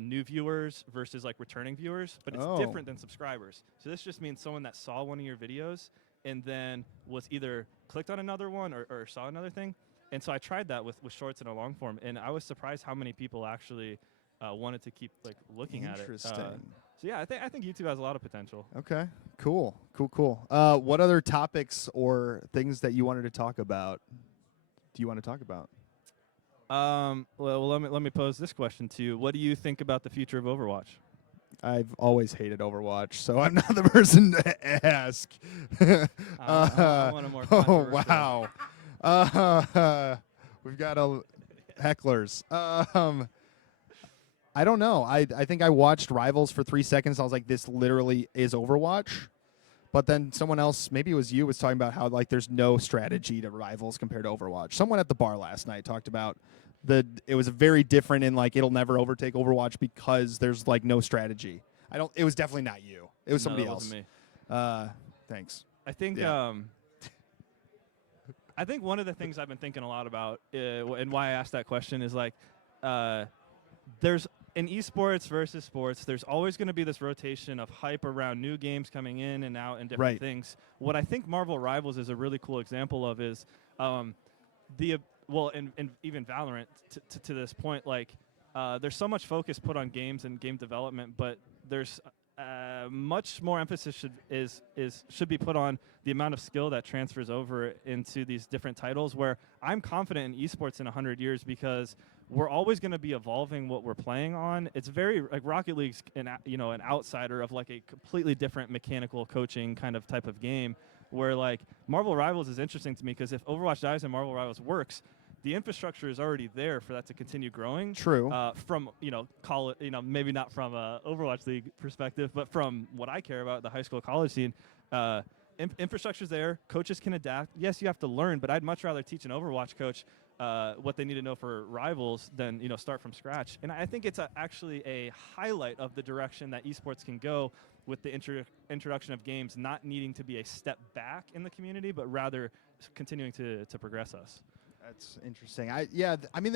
new viewers versus like returning viewers, but it's different than subscribers. So this just means someone that saw one of your videos and then was either clicked on another one or saw another thing. And so I tried that with shorts and a long form, and I was surprised how many people actually wanted to keep like looking at it. Interesting. So yeah, I think YouTube has a lot of potential. Okay, cool. What other topics or things that you wanted to talk about do you want to talk about? Well, let me pose this question to you. What do you think about the future of Overwatch? I've always hated Overwatch, so I'm not the person to ask. I want a more controversial. Wow. We've got hecklers. I don't know. I think I watched Rivals for 3 seconds. I was like, this literally is Overwatch. But then someone else, maybe it was you, was talking about how like there's no strategy to Rivals compared to Overwatch. Someone at the bar last night talked about it was very different in like it'll never overtake Overwatch because there's like no strategy. It was definitely not you. It was somebody else. Wasn't me. Thanks. I think I think one of the things I've been thinking a lot about and why I asked that question is like there's in esports versus sports, there's always going to be this rotation of hype around new games coming in and out and different Right. things. What I think Marvel Rivals is a really cool example of is and even Valorant to this point, like there's so much focus put on games and game development, but there's much more emphasis should be put on the amount of skill that transfers over into these different titles, where I'm confident in esports in 100 years because we're always going to be evolving what we're playing on. It's very like Rocket League's an outsider of like a completely different mechanical coaching kind of type of game, where like Marvel Rivals is interesting to me because if Overwatch dies and Marvel Rivals works, the infrastructure is already there for that to continue growing. True. From call it maybe not from a Overwatch League perspective, but from what I care about, the high school college scene, infrastructure's there. Coaches can adapt. Yes, you have to learn, but I'd much rather teach an Overwatch coach what they need to know for Rivals than start from scratch. And I think it's actually a highlight of the direction that esports can go with the introduction of games not needing to be a step back in the community, but rather continuing to progress us. That's interesting. I mean,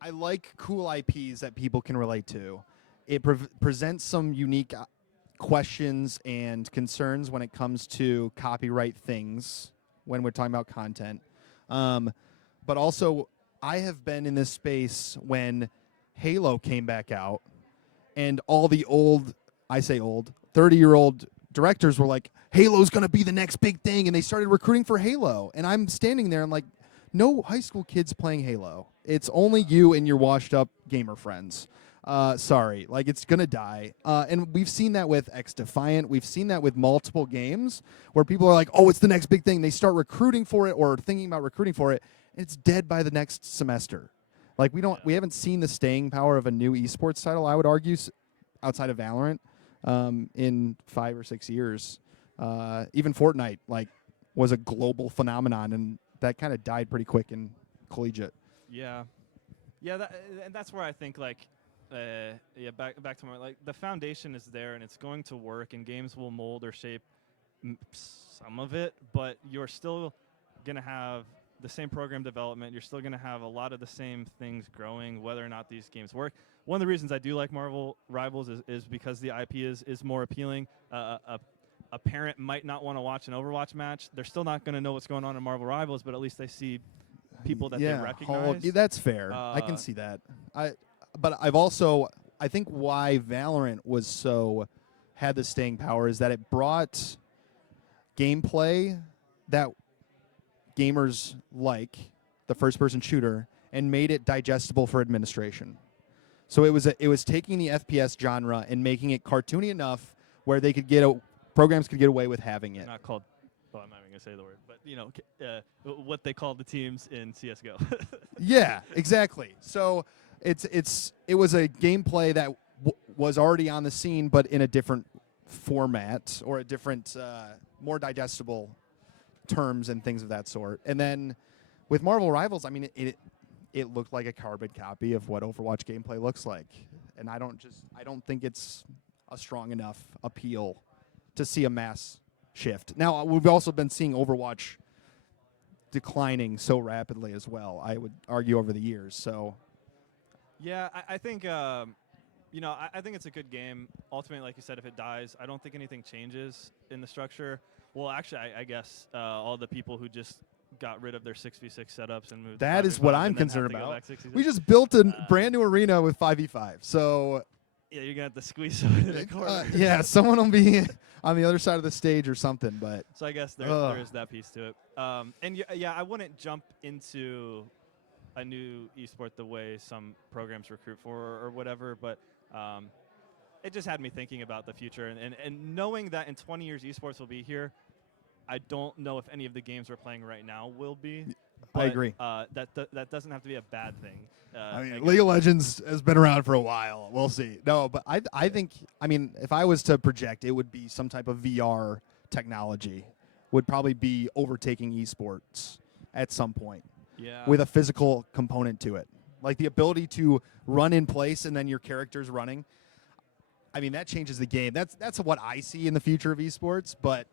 I like cool IPs that people can relate to. It presents some unique questions and concerns when it comes to copyright things when we're talking about content. But also, I have been in this space when Halo came back out, and all the 30-year-old directors were like, Halo's going to be the next big thing, and they started recruiting for Halo. And I'm standing there, and like, no high school kids playing Halo. It's only you and your washed-up gamer friends. Sorry, like it's going to die. And we've seen that with X Defiant. We've seen that with multiple games where people are like, oh, it's the next big thing. They start recruiting for it or thinking about recruiting for it, and it's dead by the next semester. Like we haven't seen the staying power of a new esports title, I would argue, outside of Valorant, in 5 or 6 years. Even Fortnite was a global phenomenon, and that kind of died pretty quick in collegiate. Yeah, and that's where I think back to my the foundation is there and it's going to work, and games will mold or shape some of it, but you're still gonna have the same program development. You're still gonna have a lot of the same things growing, whether or not these games work. One of the reasons I do like Marvel Rivals is because the IP is more appealing. A parent might not want to watch an Overwatch match. They're still not going to know what's going on in Marvel Rivals, but at least they see people that they recognize. That's fair. I can see that. But I think why Valorant had the staying power is that it brought gameplay that gamers like, the first-person shooter, and made it digestible for administration. So it was taking the FPS genre and making it cartoony enough where they could programs could get away with having it. Not called. Well, I'm not even gonna say the word, but what they call the teams in CS:GO. Yeah, exactly. So it was a gameplay that was already on the scene, but in a different format or a different, more digestible terms and things of that sort. And then with Marvel Rivals, I mean, it looked like a carbon copy of what Overwatch gameplay looks like, and I don't think it's a strong enough appeal to see a mass shift. Now, we've also been seeing Overwatch declining so rapidly as well, I would argue, over the years. So, yeah, I think I think it's a good game. Ultimately, like you said, if it dies, I don't think anything changes in the structure. Well, actually, I guess all the people who just got rid of their 6v6 setups and moved. That to is what 5v5 I'm and then have concerned to go about. back 6v6. We just built a brand new arena with 5v5. So yeah, you're gonna have to squeeze someone in the corner. yeah, someone will be on the other side of the stage or something. But so I guess there is that piece to it. And I wouldn't jump into a new esport the way some programs recruit for or whatever, but it just had me thinking about the future and knowing that in 20 years esports will be here. I don't know if any of the games we're playing right now will be. I agree. That doesn't have to be a bad thing. I mean, League of Legends has been around for a while. We'll see. No, but I think, I mean, if I was to project, it would be some type of VR technology would probably be overtaking esports at some point. Yeah. With a physical component to it. Like the ability to run in place and then your character's running. I mean, that changes the game. That's what I see in the future of esports, but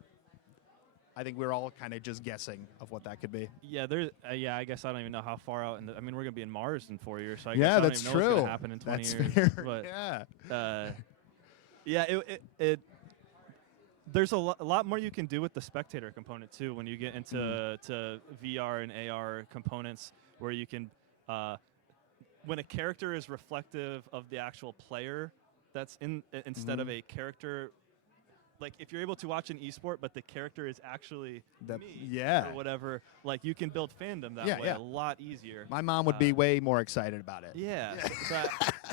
I think we're all kind of just guessing of what that could be. Yeah, there's. Yeah, I guess I don't even know how far out. I mean, we're gonna be in Mars in 4 years, so I Yeah, guess I don't that's even know what's true. gonna happen in 20 That's years. fair. But Yeah. yeah, it there's a lot more you can do with the spectator component too when you get into to VR and AR components, where you can when a character is reflective of the actual player that's in instead of a character. Like, if you're able to watch an esport, but the character is actually me yeah. or whatever, like, you can build fandom that Yeah, way yeah. a lot easier. My mom would be way more excited about it. Yeah. So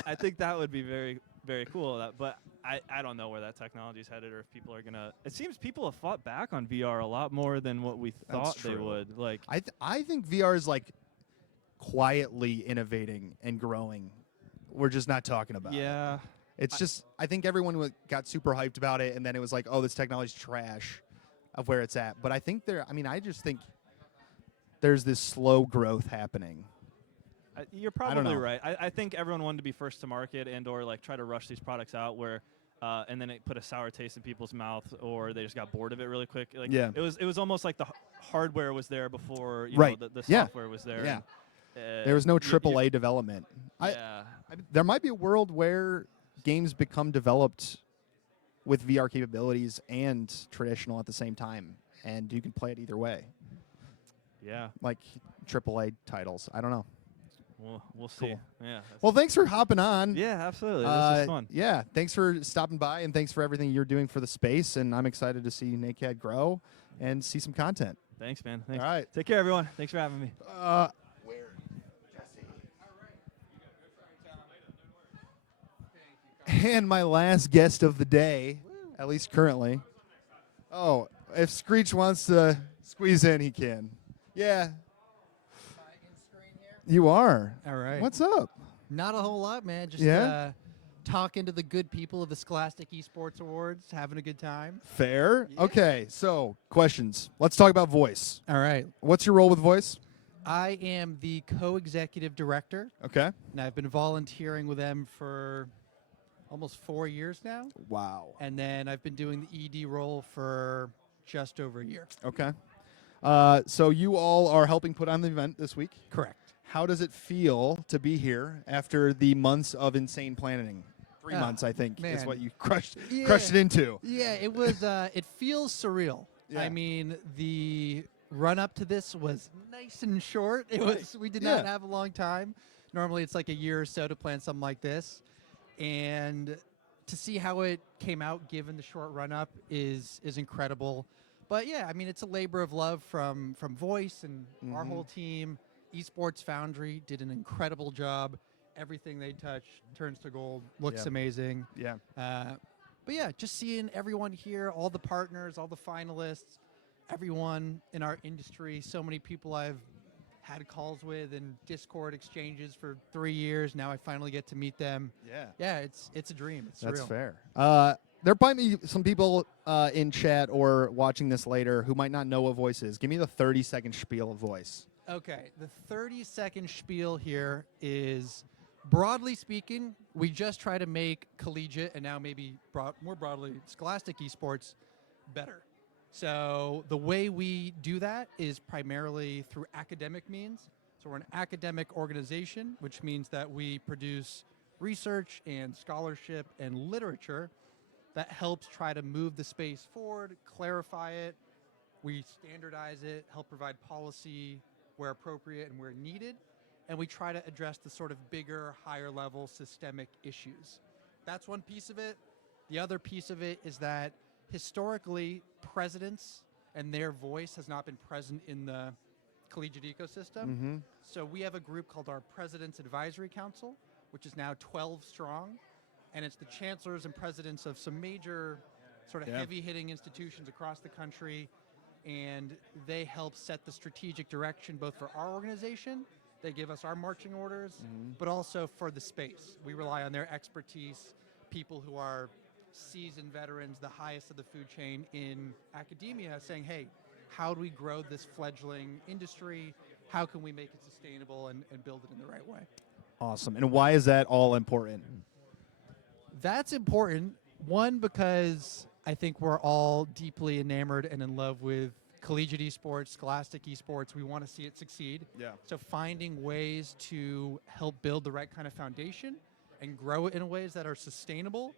I think that would be very, very cool. But I don't know where that technology is headed, or if people are going to. It seems people have fought back on VR a lot more than what we thought they true. would. Like, I think VR is like quietly innovating and growing. We're just not talking about it. yeah. It's just, I think everyone got super hyped about it, and then it was like, oh, this technology's trash of where it's at. But I think I just think there's this slow growth happening. You're don't probably know. right. I think everyone wanted to be first to market and or like try to rush these products out where and then it put a sour taste in people's mouth, or they just got bored of it really quick. Like, Yeah. It was almost like the hardware was there before Right. the Yeah. software was there. Yeah. And, There was no you- AAA development. yeah. There might be a world where games become developed with VR capabilities and traditional at the same time, and you can play it either way, Yeah. like AAA titles. I don't know. We'll see. Cool. Yeah. Well, thanks for hopping on. Yeah, absolutely. This is fun. Yeah, thanks for stopping by, and thanks for everything you're doing for the space. And I'm excited to see NACAD grow and see some content. Thanks, man. Thanks. All right. Take care, everyone. Thanks for having me. And my last guest of the day, at least currently. Oh, if Screech wants to squeeze in, he can. Yeah. You are. All right. What's up? Not a whole lot, man. Just Yeah? talking to the good people of the Scholastic Esports Awards, having a good time. Fair. Yeah. Okay, so questions. Let's talk about voice. All right. What's your role with voice? I am the co-executive director, Okay. and I've been volunteering with them for almost 4 years now. Wow. And then I've been doing the ED role for just over a year. Okay. So you all are helping put on the event this week. Correct. How does it feel to be here after the months of insane planning? 3 months, I think, is man. what you crushed Yeah. it into. Yeah, it was. It feels surreal. Yeah. I mean, the run up to this was nice and short. It Right. was. We did Yeah. not have a long time. Normally, it's like a year or so to plan something like this, and to see how it came out, given the short run up, is incredible. But yeah, I mean, it's a labor of love from Voice and our whole team. Esports Foundry did an incredible job. Everything they touch turns to gold. Looks Yeah. amazing. Yeah. But yeah, just seeing everyone here, all the partners, all the finalists, everyone in our industry, so many people I've had calls with and Discord exchanges for 3 years. Now I finally get to meet them. Yeah. Yeah, it's a dream. It's That's surreal. fair. There might be some people in chat or watching this later who might not know what voice is. Give me the 30-second spiel of voice. Okay, the 30-second spiel here is, broadly speaking, we just try to make collegiate and now maybe more broadly Scholastic Esports better. So the way we do that is primarily through academic means. So we're an academic organization, which means that we produce research and scholarship and literature that helps try to move the space forward, clarify it. We standardize it, help provide policy where appropriate and where needed, and we try to address the sort of bigger, higher level systemic issues. That's one piece of it. The other piece of it is that historically, presidents and their voice has not been present in the collegiate ecosystem. So we have a group called our President's Advisory Council, which is now 12 strong, and it's the chancellors and presidents of some major sort of heavy-hitting institutions across the country, and they help set the strategic direction both for our organization, they give us our marching orders, but also for the space. We rely on their expertise, people who are seasoned veterans, the highest of the food chain in academia, saying, hey, how do we grow this fledgling industry? How can we make it sustainable and build it in the right way? Awesome. And why is that all important? That's important. One, because I think we're all deeply enamored and in love with collegiate esports, scholastic esports, we want to see it succeed. Yeah. So finding ways to help build the right kind of foundation and grow it in ways that are sustainable,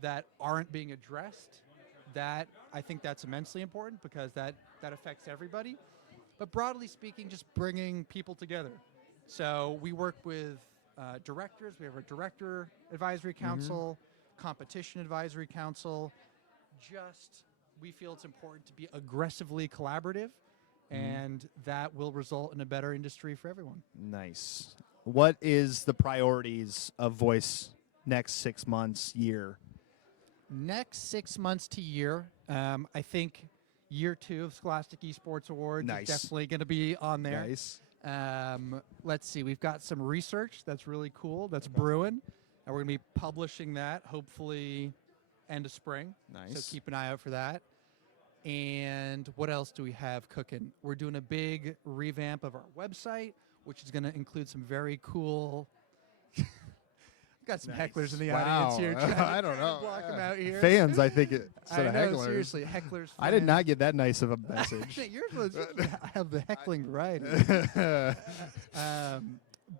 that aren't being addressed, that I think that's immensely important because that affects everybody. But broadly speaking, just bringing people together. So we work with directors. We have a director advisory council, competition advisory council. We feel it's important to be aggressively collaborative, and that will result in a better industry for everyone. Nice. What is the priorities of Voice next 6 months, year? Next 6 months to year, I think year 2 of Scholastic Esports Awards Nice. is definitely going to be on there. Nice. Let's see. We've got some research that's really cool that's brewing, and we're going to be publishing that hopefully end of spring. Nice. So keep an eye out for that. And what else do we have cooking? We're doing a big revamp of our website, which is going to include some very cool. Got some hecklers in the audience here. I don't know. Block them out here. Fans, I think, I instead of know, hecklers. seriously, hecklers. I did fans. not get that nice of a message. Yours was have the heckling variety.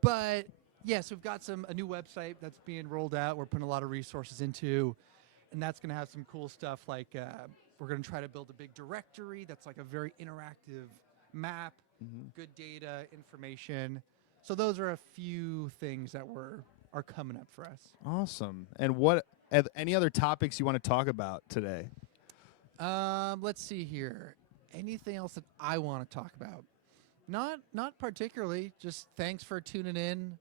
But yes, we've got a new website that's being rolled out. We're putting a lot of resources into, and that's going to have some cool stuff like we're going to try to build a big directory that's like a very interactive map, good data, information. So those are a few things that are coming up for us. Awesome. And any other topics you want to talk about today? Let's see here. Anything else that I want to talk about? Not particularly. Just thanks for tuning in.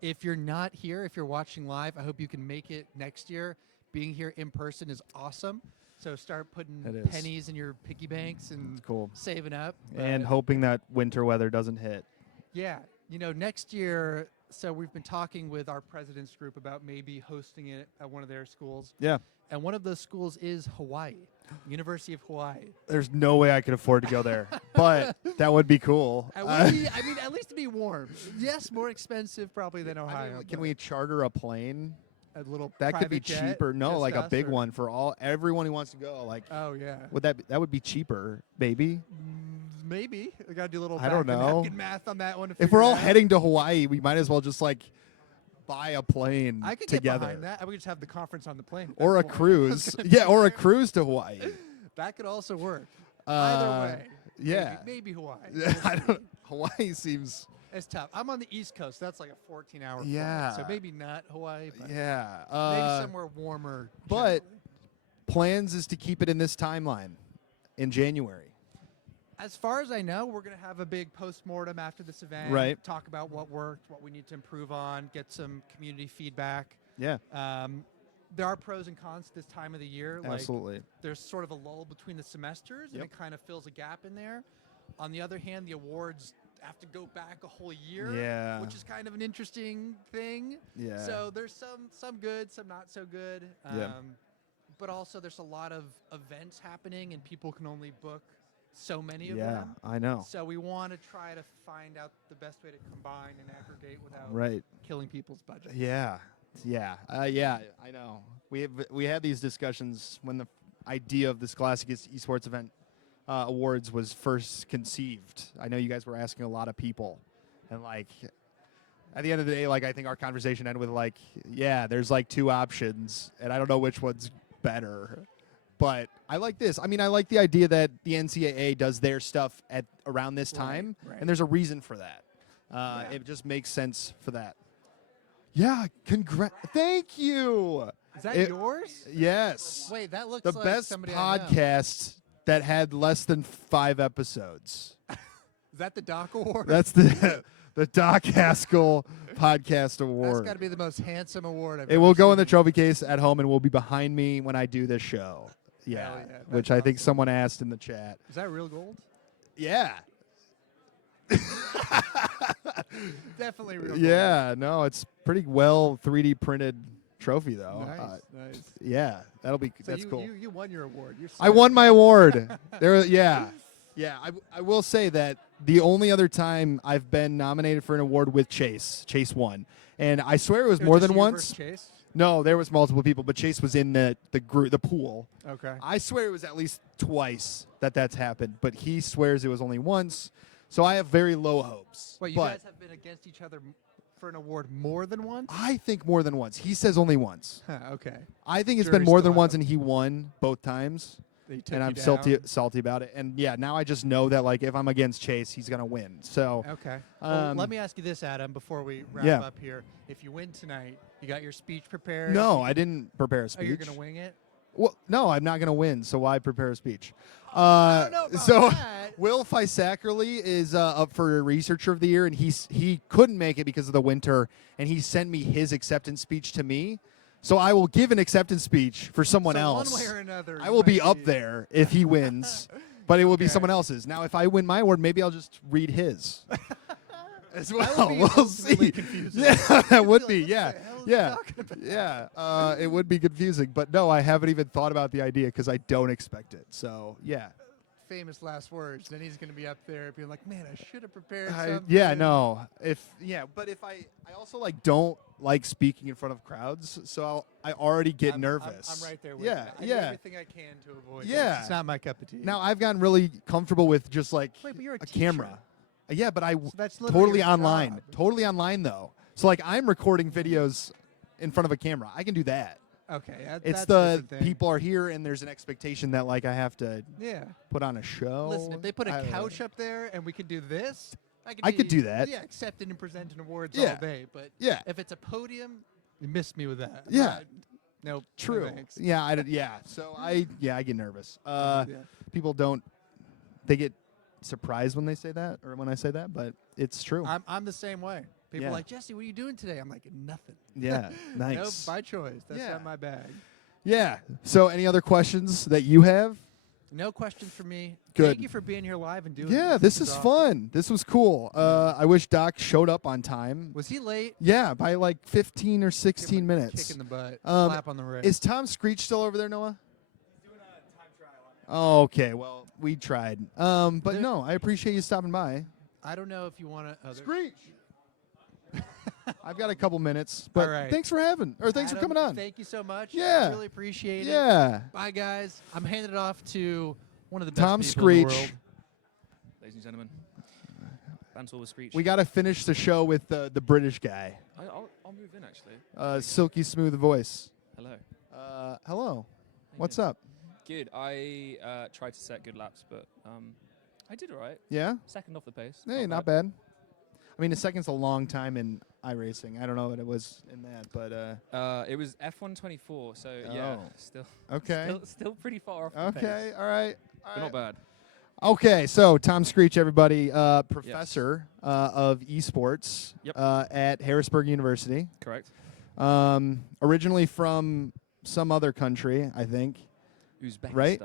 If you're not here, if you're watching live, I hope you can make it next year. Being here in person is awesome. So start putting It is. pennies in your piggy banks and Cool. saving up. And But, hoping that winter weather doesn't hit. yeah, next year. So we've been talking with our president's group about maybe hosting it at one of their schools. Yeah. And one of those schools is Hawaii, University of Hawaii. There's no way I could afford to go there, but that would be cool. I mean, at least to be warm. Yes, more expensive probably than Ohio. Can but we charter a plane? a little That could be private jet, cheaper. No, just like a us, big or- one for everyone who wants to go. Like, Oh yeah, would that would be cheaper, maybe? maybe we got to do a little. I don't back of the know. napkin math on that one. To If figure we're it all out. heading to Hawaii, we might as well just like buy a plane I could together, get behind that. I would just have the conference on the plane. or a That's cool. cruise. Yeah, or a cruise to Hawaii. That could also work. Either way. Yeah. Maybe Hawaii. I don't, Hawaii seems. It's tough. I'm on the East Coast. That's like a 14-hour Yeah. flight. So maybe not Hawaii, but Yeah. maybe somewhere warmer. but- generally. Plans is to keep it in this timeline in January. As far as I know, we're going to have a big post-mortem after this event. Right. Talk about what worked, what we need to improve on, get some community feedback. Yeah. There are pros and cons this time of the year. Like Absolutely. there's sort of a lull between the semesters, and Yep. it kind of fills a gap in there. On the other hand, the awards have to go back a whole year, Yeah. which is kind of an interesting thing. Yeah. So there's some good, some not so good. Yeah. But also there's a lot of events happening, and people can only book so many of Yeah, them. I know. So we want to try to find out the best way to combine and aggregate without Right. killing people's budgets. Yeah. Yeah. Yeah. I know. We had these discussions when the idea of the Scholastic Esports event awards was first conceived. I know you guys were asking a lot of people, and like at the end of the day, like I think our conversation ended with like, yeah, there's like two options, and I don't know which one's better. But I like this. I mean, I like the idea that the NCAA does their stuff at around this time, Right. and there's a reason for that. It just makes sense for that. Yeah, thank you. Is that It- yours? Yes. Wait, that looks The like best somebody I know. podcast that had less than 5 episodes. Is that the Doc Award? That's the Doc Haskell Podcast That's Award. got to be the most handsome award I've It ever will go in the seen. trophy case at home and will be behind me when I do this show. Yeah, Hell yeah, which that's I think awesome. someone asked in the chat. Is that real gold? Yeah. Definitely real gold. Yeah, no, it's pretty well 3D printed trophy though. Nice. Yeah, that's So cool. you won your award. You're I smart. won my award. Yeah. I will say that the only other time I've been nominated for an award with Chase won, and I swear it was It was more just than you once. versus Chase? No, there was multiple people, but Chase was in the pool. Okay. I swear it was at least twice that's happened, but he swears it was only once. So I have very low hopes. Wait, you but guys have been against each other for an award more than once? I think more than once. He says only once. Huh, okay. I think it's Jury's been more still than once, out. and he won both times. They took And you I'm down? salty about it. And yeah, now I just know that like if I'm against Chase, he's gonna win. So Okay. Well, Um, let me ask you this, Adam, before we wrap yeah. up here. If you win tonight, you got your speech prepared? no, I didn't prepare a Oh, speech. you're going to wing it? Well, no, I'm not gonna win. So why prepare a speech? I don't know about so that. Will Fisackerly is up for Researcher of the Year, and he couldn't make it because of the winter, and he sent me his acceptance speech to me. So I will give an acceptance speech for someone So else. one way or another, I you will be might up there if he wins, but it will be Okay. someone else's. Now, if I win my award, maybe I'll just read his as well. That would be We'll ultimately see. confusing. Yeah, that would Like, be. what Yeah, the hell is he yeah, talking about? yeah. It would be confusing, but no, I haven't even thought about the idea because I don't expect it. So yeah, Famous last words. Then he's going to be up there being like, man, I should have prepared I, something. yeah, no. But if I also like don't like speaking in front of crowds, so I already get nervous. I'm right there with Yeah, you. I do yeah. everything I can to avoid it. Yeah. It's not my cup of tea. Now I've gotten really comfortable with just like Wait, but you're a camera. teacher. Yeah, but I So that's literally totally your online. job. Totally online though. So like I'm recording videos in front of a camera. I can do that. Okay. It's that's a the different thing. people are here and there's an expectation that like I have to Yeah. put on a show. Listen, if they put I a don't know. couch up there and we could do this, I could do that. Yeah, accepting and presenting awards Yeah. all day. But Yeah. if it's a podium, you missed me with that. Yeah. Nope. True. No thanks. Yeah, yeah. So I get nervous. Yeah. People don't they get surprised when they say that or when I say that, but it's true. I'm the same way. People Yeah. are like, Jesse, what are you doing today? I'm like, nothing. Yeah, Nope, nice. by choice. That's Yeah. not my bag. Yeah. So any other questions that you have? No questions for me. Good. Thank you for being here live and doing Yeah, this. this is awesome. fun. This was cool. I wish Doc showed up on time. Was he late? Yeah, by like 15 or Give 16 him a minutes. Kick in the butt. Um, Slap on the wrist. Is Tom Screech still over there, Noah? He's doing a time trial. Oh, okay. Well, we tried. But There- no, I appreciate you stopping by. I don't know if you want to. Screech. I've got a couple minutes, but All right. thanks for thanks for coming on. Thank you so much. Yeah. Really appreciate it. Yeah. Bye, guys. I'm handing it off to one of the best Tom people in the Screech. world. Ladies and gentlemen, Bantor with Screech. We got to finish the show with the British guy. I'll move in actually. Silky smooth voice. Hello. Hello. How you What's doing? up? Good. I tried to set good laps, but I did all right. Yeah? Second off the pace. Hey, not bad. I mean, a second's a long time in iRacing. I don't know what it was in that, but It was F124, so yeah, Oh. still okay. still pretty far off the pace. Okay, all right. But not bad. Okay, so Tom Screech, everybody, professor of esports Yep. at Harrisburg University. Correct. Originally from some other country, I think. Uzbekistan. Right?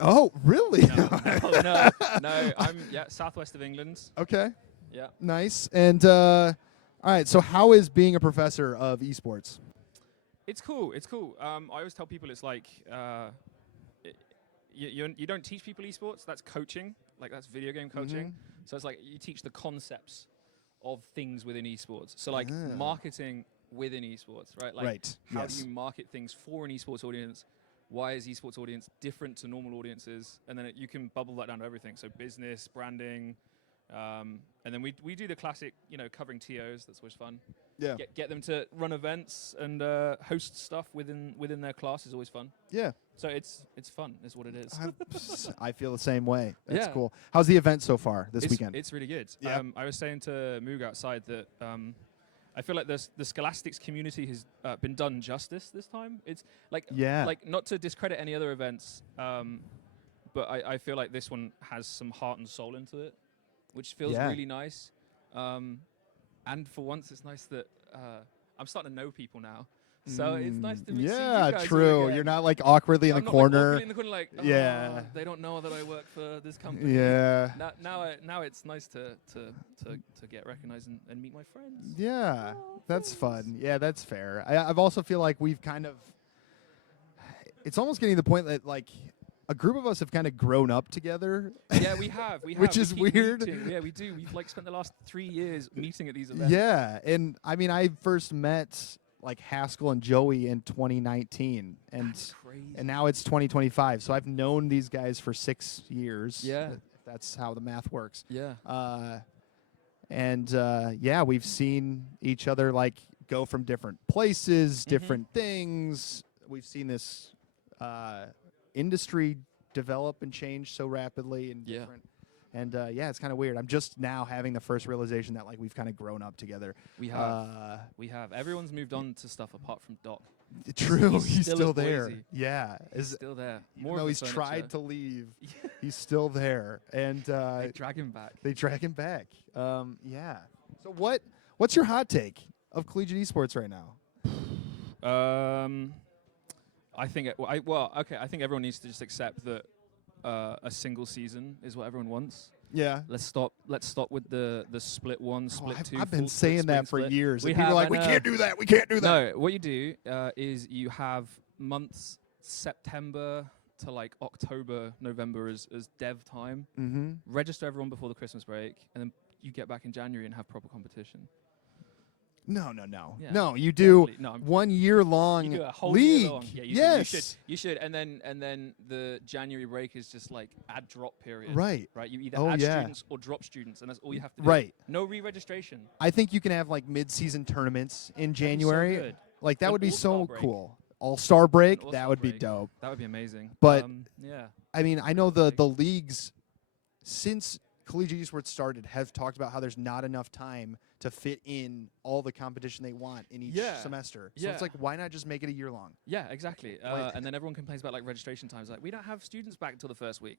Oh, really? No. I'm southwest of England. Okay, Yeah. nice. And all right, so how is being a professor of esports? It's cool. It's cool. I always tell people it's like you don't teach people esports. That's coaching. Like that's video game coaching. Mhm. So it's like you teach the concepts of things within esports. So like Ah. marketing within esports, right? Like Right, how yes. do you market things for an esports audience? Why is esports audience different to normal audiences? And then you can bubble that down to everything. So business, branding, and then we do the classic, covering TOs. That's always fun. Yeah. Get them to run events and host stuff within their class is always fun. Yeah. So it's fun, is what it is. I feel the same way. That's Yeah. cool. How's the event so far this weekend? It's really good. Yeah. I was saying to Moog outside that I feel like the Scholastics community has been done justice this time. It's like Yeah. like not to discredit any other events, but I feel like this one has some heart and soul into it, which feels Yeah. really nice. And for once, it's nice that I'm starting to know people now. So it's nice to see you Yeah, guys all true. again. You're not like awkwardly in I'm the not, corner. awkwardly in the corner, like, Yeah. they don't know that I work for this company. Yeah. Now it's nice to get recognized and meet my friends. Yeah, that's fun. Yeah, that's fair. I've also feel like we've kind of. It's almost getting to the point that like a group of us have kind of grown up together. Yeah, we have. Which We is keep weird. meeting. Yeah, we do. We've like spent the last 3 years meeting at these events. Yeah, and I mean, I first met like Haskell and Joey in 2019, and That's crazy. and now it's 2025. So I've known these guys for 6 years. Yeah. If that's how the math works. Yeah. Yeah, we've seen each other like go from different places, Mm-hmm. different things. We've seen this industry develop and change so rapidly and Yeah. different. And yeah, it's kind of weird. I'm just now having the first realization that like we've kind of grown up together. We have. Everyone's moved on to stuff apart from Doc. True, He's he's still still at there. Boise. Yeah, He's still there. even More though of the he's furniture. tried to leave, he's still there. And They drag him back. they drag him back. Yeah. So what's your hot take of collegiate esports right now? I think I think everyone needs to just accept that a single season is what everyone wants. Yeah. Let's stop with the split one, split two. I've been full split, saying that spring for split. years. We And people are have, like, I we know. can't do that. We can't do that. No, what you do is you have months September to like October, November as dev time. Mm-hmm. Register everyone before the Christmas break, and then you get back in January and have proper competition. No. Yeah. No, you do Definitely. No, 1 year long you do a whole league. year long. Yeah, yes. You should. And then the January break is just like add drop period. Right. Right. You either Oh, add yeah. students or drop students, and that's all you have to do. Right. No re-registration. I think you can have like mid-season tournaments in That'd be so January. good. Like that An would be all-star so break. cool. All-star break, An that all-star would be break. dope. That would be amazing. But- yeah. I mean, I know the leagues since collegiate esports started have talked about how there's not enough time to fit in all the competition they want in each Yeah. semester. So Yeah. it's like, why not just make it a year long? Yeah, exactly. Like- And then everyone complains about like registration times. Like we don't have students back until the first week.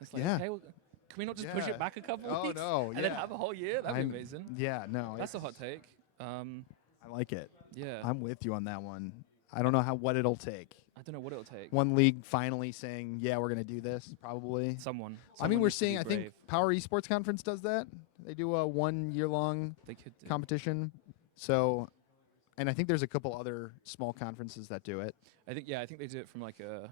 It's like, Yeah. okay, well, can we not just push Yeah. it back a couple Oh, weeks? no, And then yeah. have a whole year? That'd I'm- be amazing. Yeah, no. That's a it's- hot take. I like it. Yeah. I'm with you on that one. I don't know what it'll take. I don't know what it'll take. One league finally saying, yeah, we're going to do this, probably. Someone. I mean, we're needs to be seeing, I think brave. Power Esports Conference does that. They do a 1 year long They could do. competition. So, and I think there's a couple other small conferences that do it. I think they do it from like a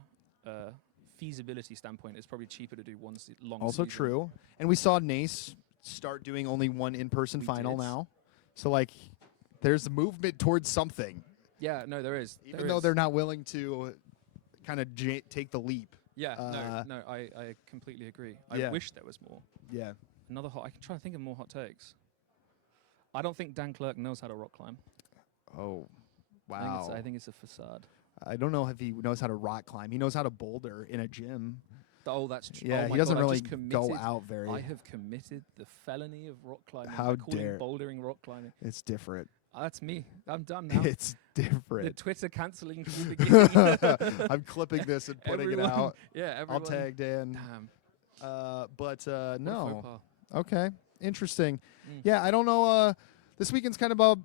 feasibility standpoint. It's probably cheaper to do one long Also season. true. And we saw NACE start doing only one in-person We final did. now. So, like, there's a movement towards something, Yeah, no, there is. even though they're not willing to kind of take the leap. Yeah, uh, no, I completely agree. yeah. I wish there was more. Yeah. Another hot. I can try to think of more hot takes. I don't think Dan Clerk knows how to rock climb. Oh, wow. I think it's a facade. I don't know if he knows how to rock climb. He knows how to boulder in a gym. Oh, that's true. Yeah, oh my he doesn't God, I've really just go committed- out very. I have committed the felony of rock climbing. How by calling dare- bouldering rock climbing. It's different. That's me. I'm done now. It's The different. Twitter canceling from the beginning. I'm clipping this and putting Everyone- it out. Yeah, I'll everyone. tag Dan. Damn. But what a no. faux pas. Okay. Interesting. Mm. Yeah, I don't know. This weekend's kind of about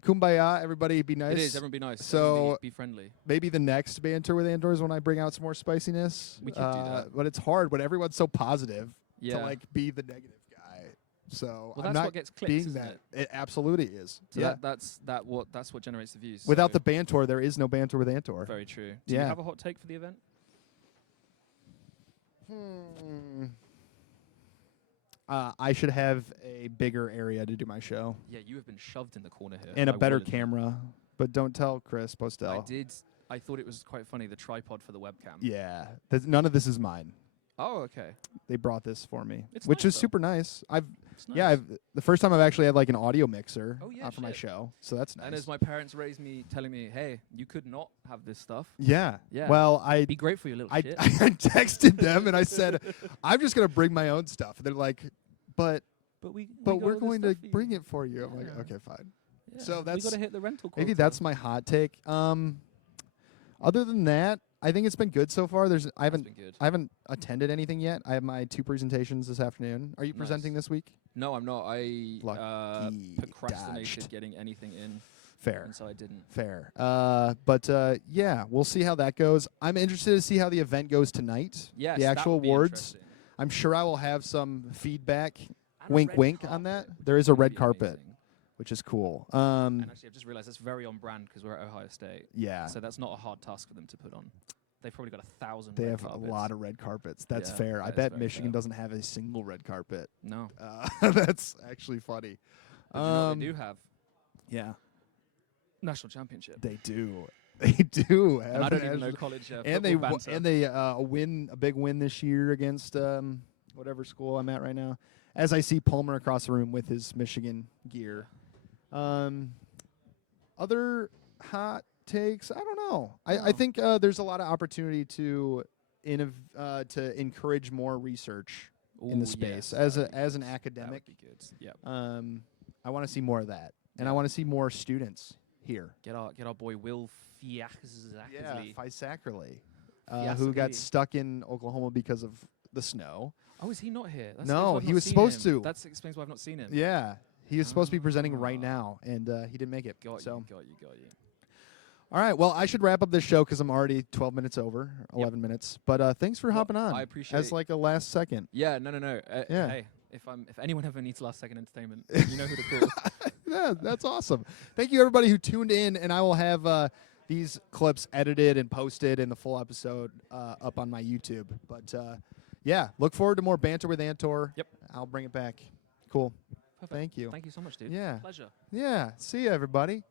kumbaya. Everybody be nice. It is. Everyone be nice. So- Everyone be friendly. Maybe the next Bantor with Antor is when I bring out some more spiciness. We could do that. But it's hard when everyone's so positive Yeah. to like be the negative guy. So well, I'm that's not what gets clicks, being isn't that. it? It absolutely is. So yeah. that's what generates the views. Without so the Bantor, there is no Bantor with Antor. very true. Do Yeah. you have a hot take for the event? I should have a bigger area to do my show Yeah, you have been shoved in the corner here. and a I better will admit. camera. But don't tell Chris Postel. I did. I thought it was quite funny, the tripod for the webcam. Yeah, none of this is mine. Oh, okay. They brought this for me, It's which nice, is though. super nice. It's nice. Yeah, the first time I've actually had like an audio mixer Oh, yeah, for my shit. show, so that's nice. And as my parents raised me, telling me, "Hey, you could not have this stuff. yeah. Yeah. Well, I Be great for your little I shit." texted them and I said, I'm just gonna bring my own stuff. And they're like, but but we're got all going this to stuff for you. bring it for you. I'm like, Yeah. okay, fine. Yeah, So we that's- got to hit the rental. Maybe quota. that's my hot take. Other than that, I think it's been good so far. I That's haven't been good. I haven't attended anything yet. I have my 2 presentations this afternoon. Are you Nice. presenting this week? No, I'm not. I Lucky procrastinated dodged. getting anything in, Fair. and so I didn't. Fair. But yeah, we'll see how that goes. I'm interested to see how the event goes tonight. Yes, the that actual would be awards. interesting. I'm sure I will have some feedback. And a Wink, red wink on that. carpet. There is a That'd red be carpet, amazing. which is cool. And actually, I've just realized that's very on brand because we're at Ohio State. Yeah, So that's not a hard task for them to put on. They've probably got 1,000. they red have carpets. a lot of red carpets. That's Yeah, fair. I that is bet very Michigan fair. doesn't have a single red carpet. No. That's actually funny. But you know what they do have? Yeah. national championship. They do. They do. And I have don't an even know national- college and football banter. they win a big win this year against whatever school I'm at right now. As I see Palmer across the room with his Michigan gear. Other hot takes? I don't know. I think there's a lot of opportunity to encourage more research in the Ooh, space yes, as that would be an good. That academic. would be good. Yep. I want to see more of that, and I want to see more students here. Get our boy Will Yeah, Fiackley. Fisackerly, who got Fiackley. stuck in Oklahoma because of the snow. Oh, is he not here? That No, explains why I've he not was seen supposed him. to. That explains why I've not seen him. Yeah, he was supposed to be presenting right Ah. now, and he didn't make it. Got so. you. All right, well, I should wrap up this show because I'm already 12 minutes over, 11 minutes. But thanks for hopping on. I appreciate as like a last second. Yeah, no. Yeah. Hey, if anyone ever needs last second entertainment, you know who to call. Yeah, that's awesome. Thank you, everybody who tuned in, and I will have these clips edited and posted in the full episode up on my YouTube. But, yeah, look forward to more Banter with Antor. Yep. I'll bring it back. Cool. Perfect. Thank you. Thank you so much, dude. Yeah. Pleasure. Yeah. See you, everybody.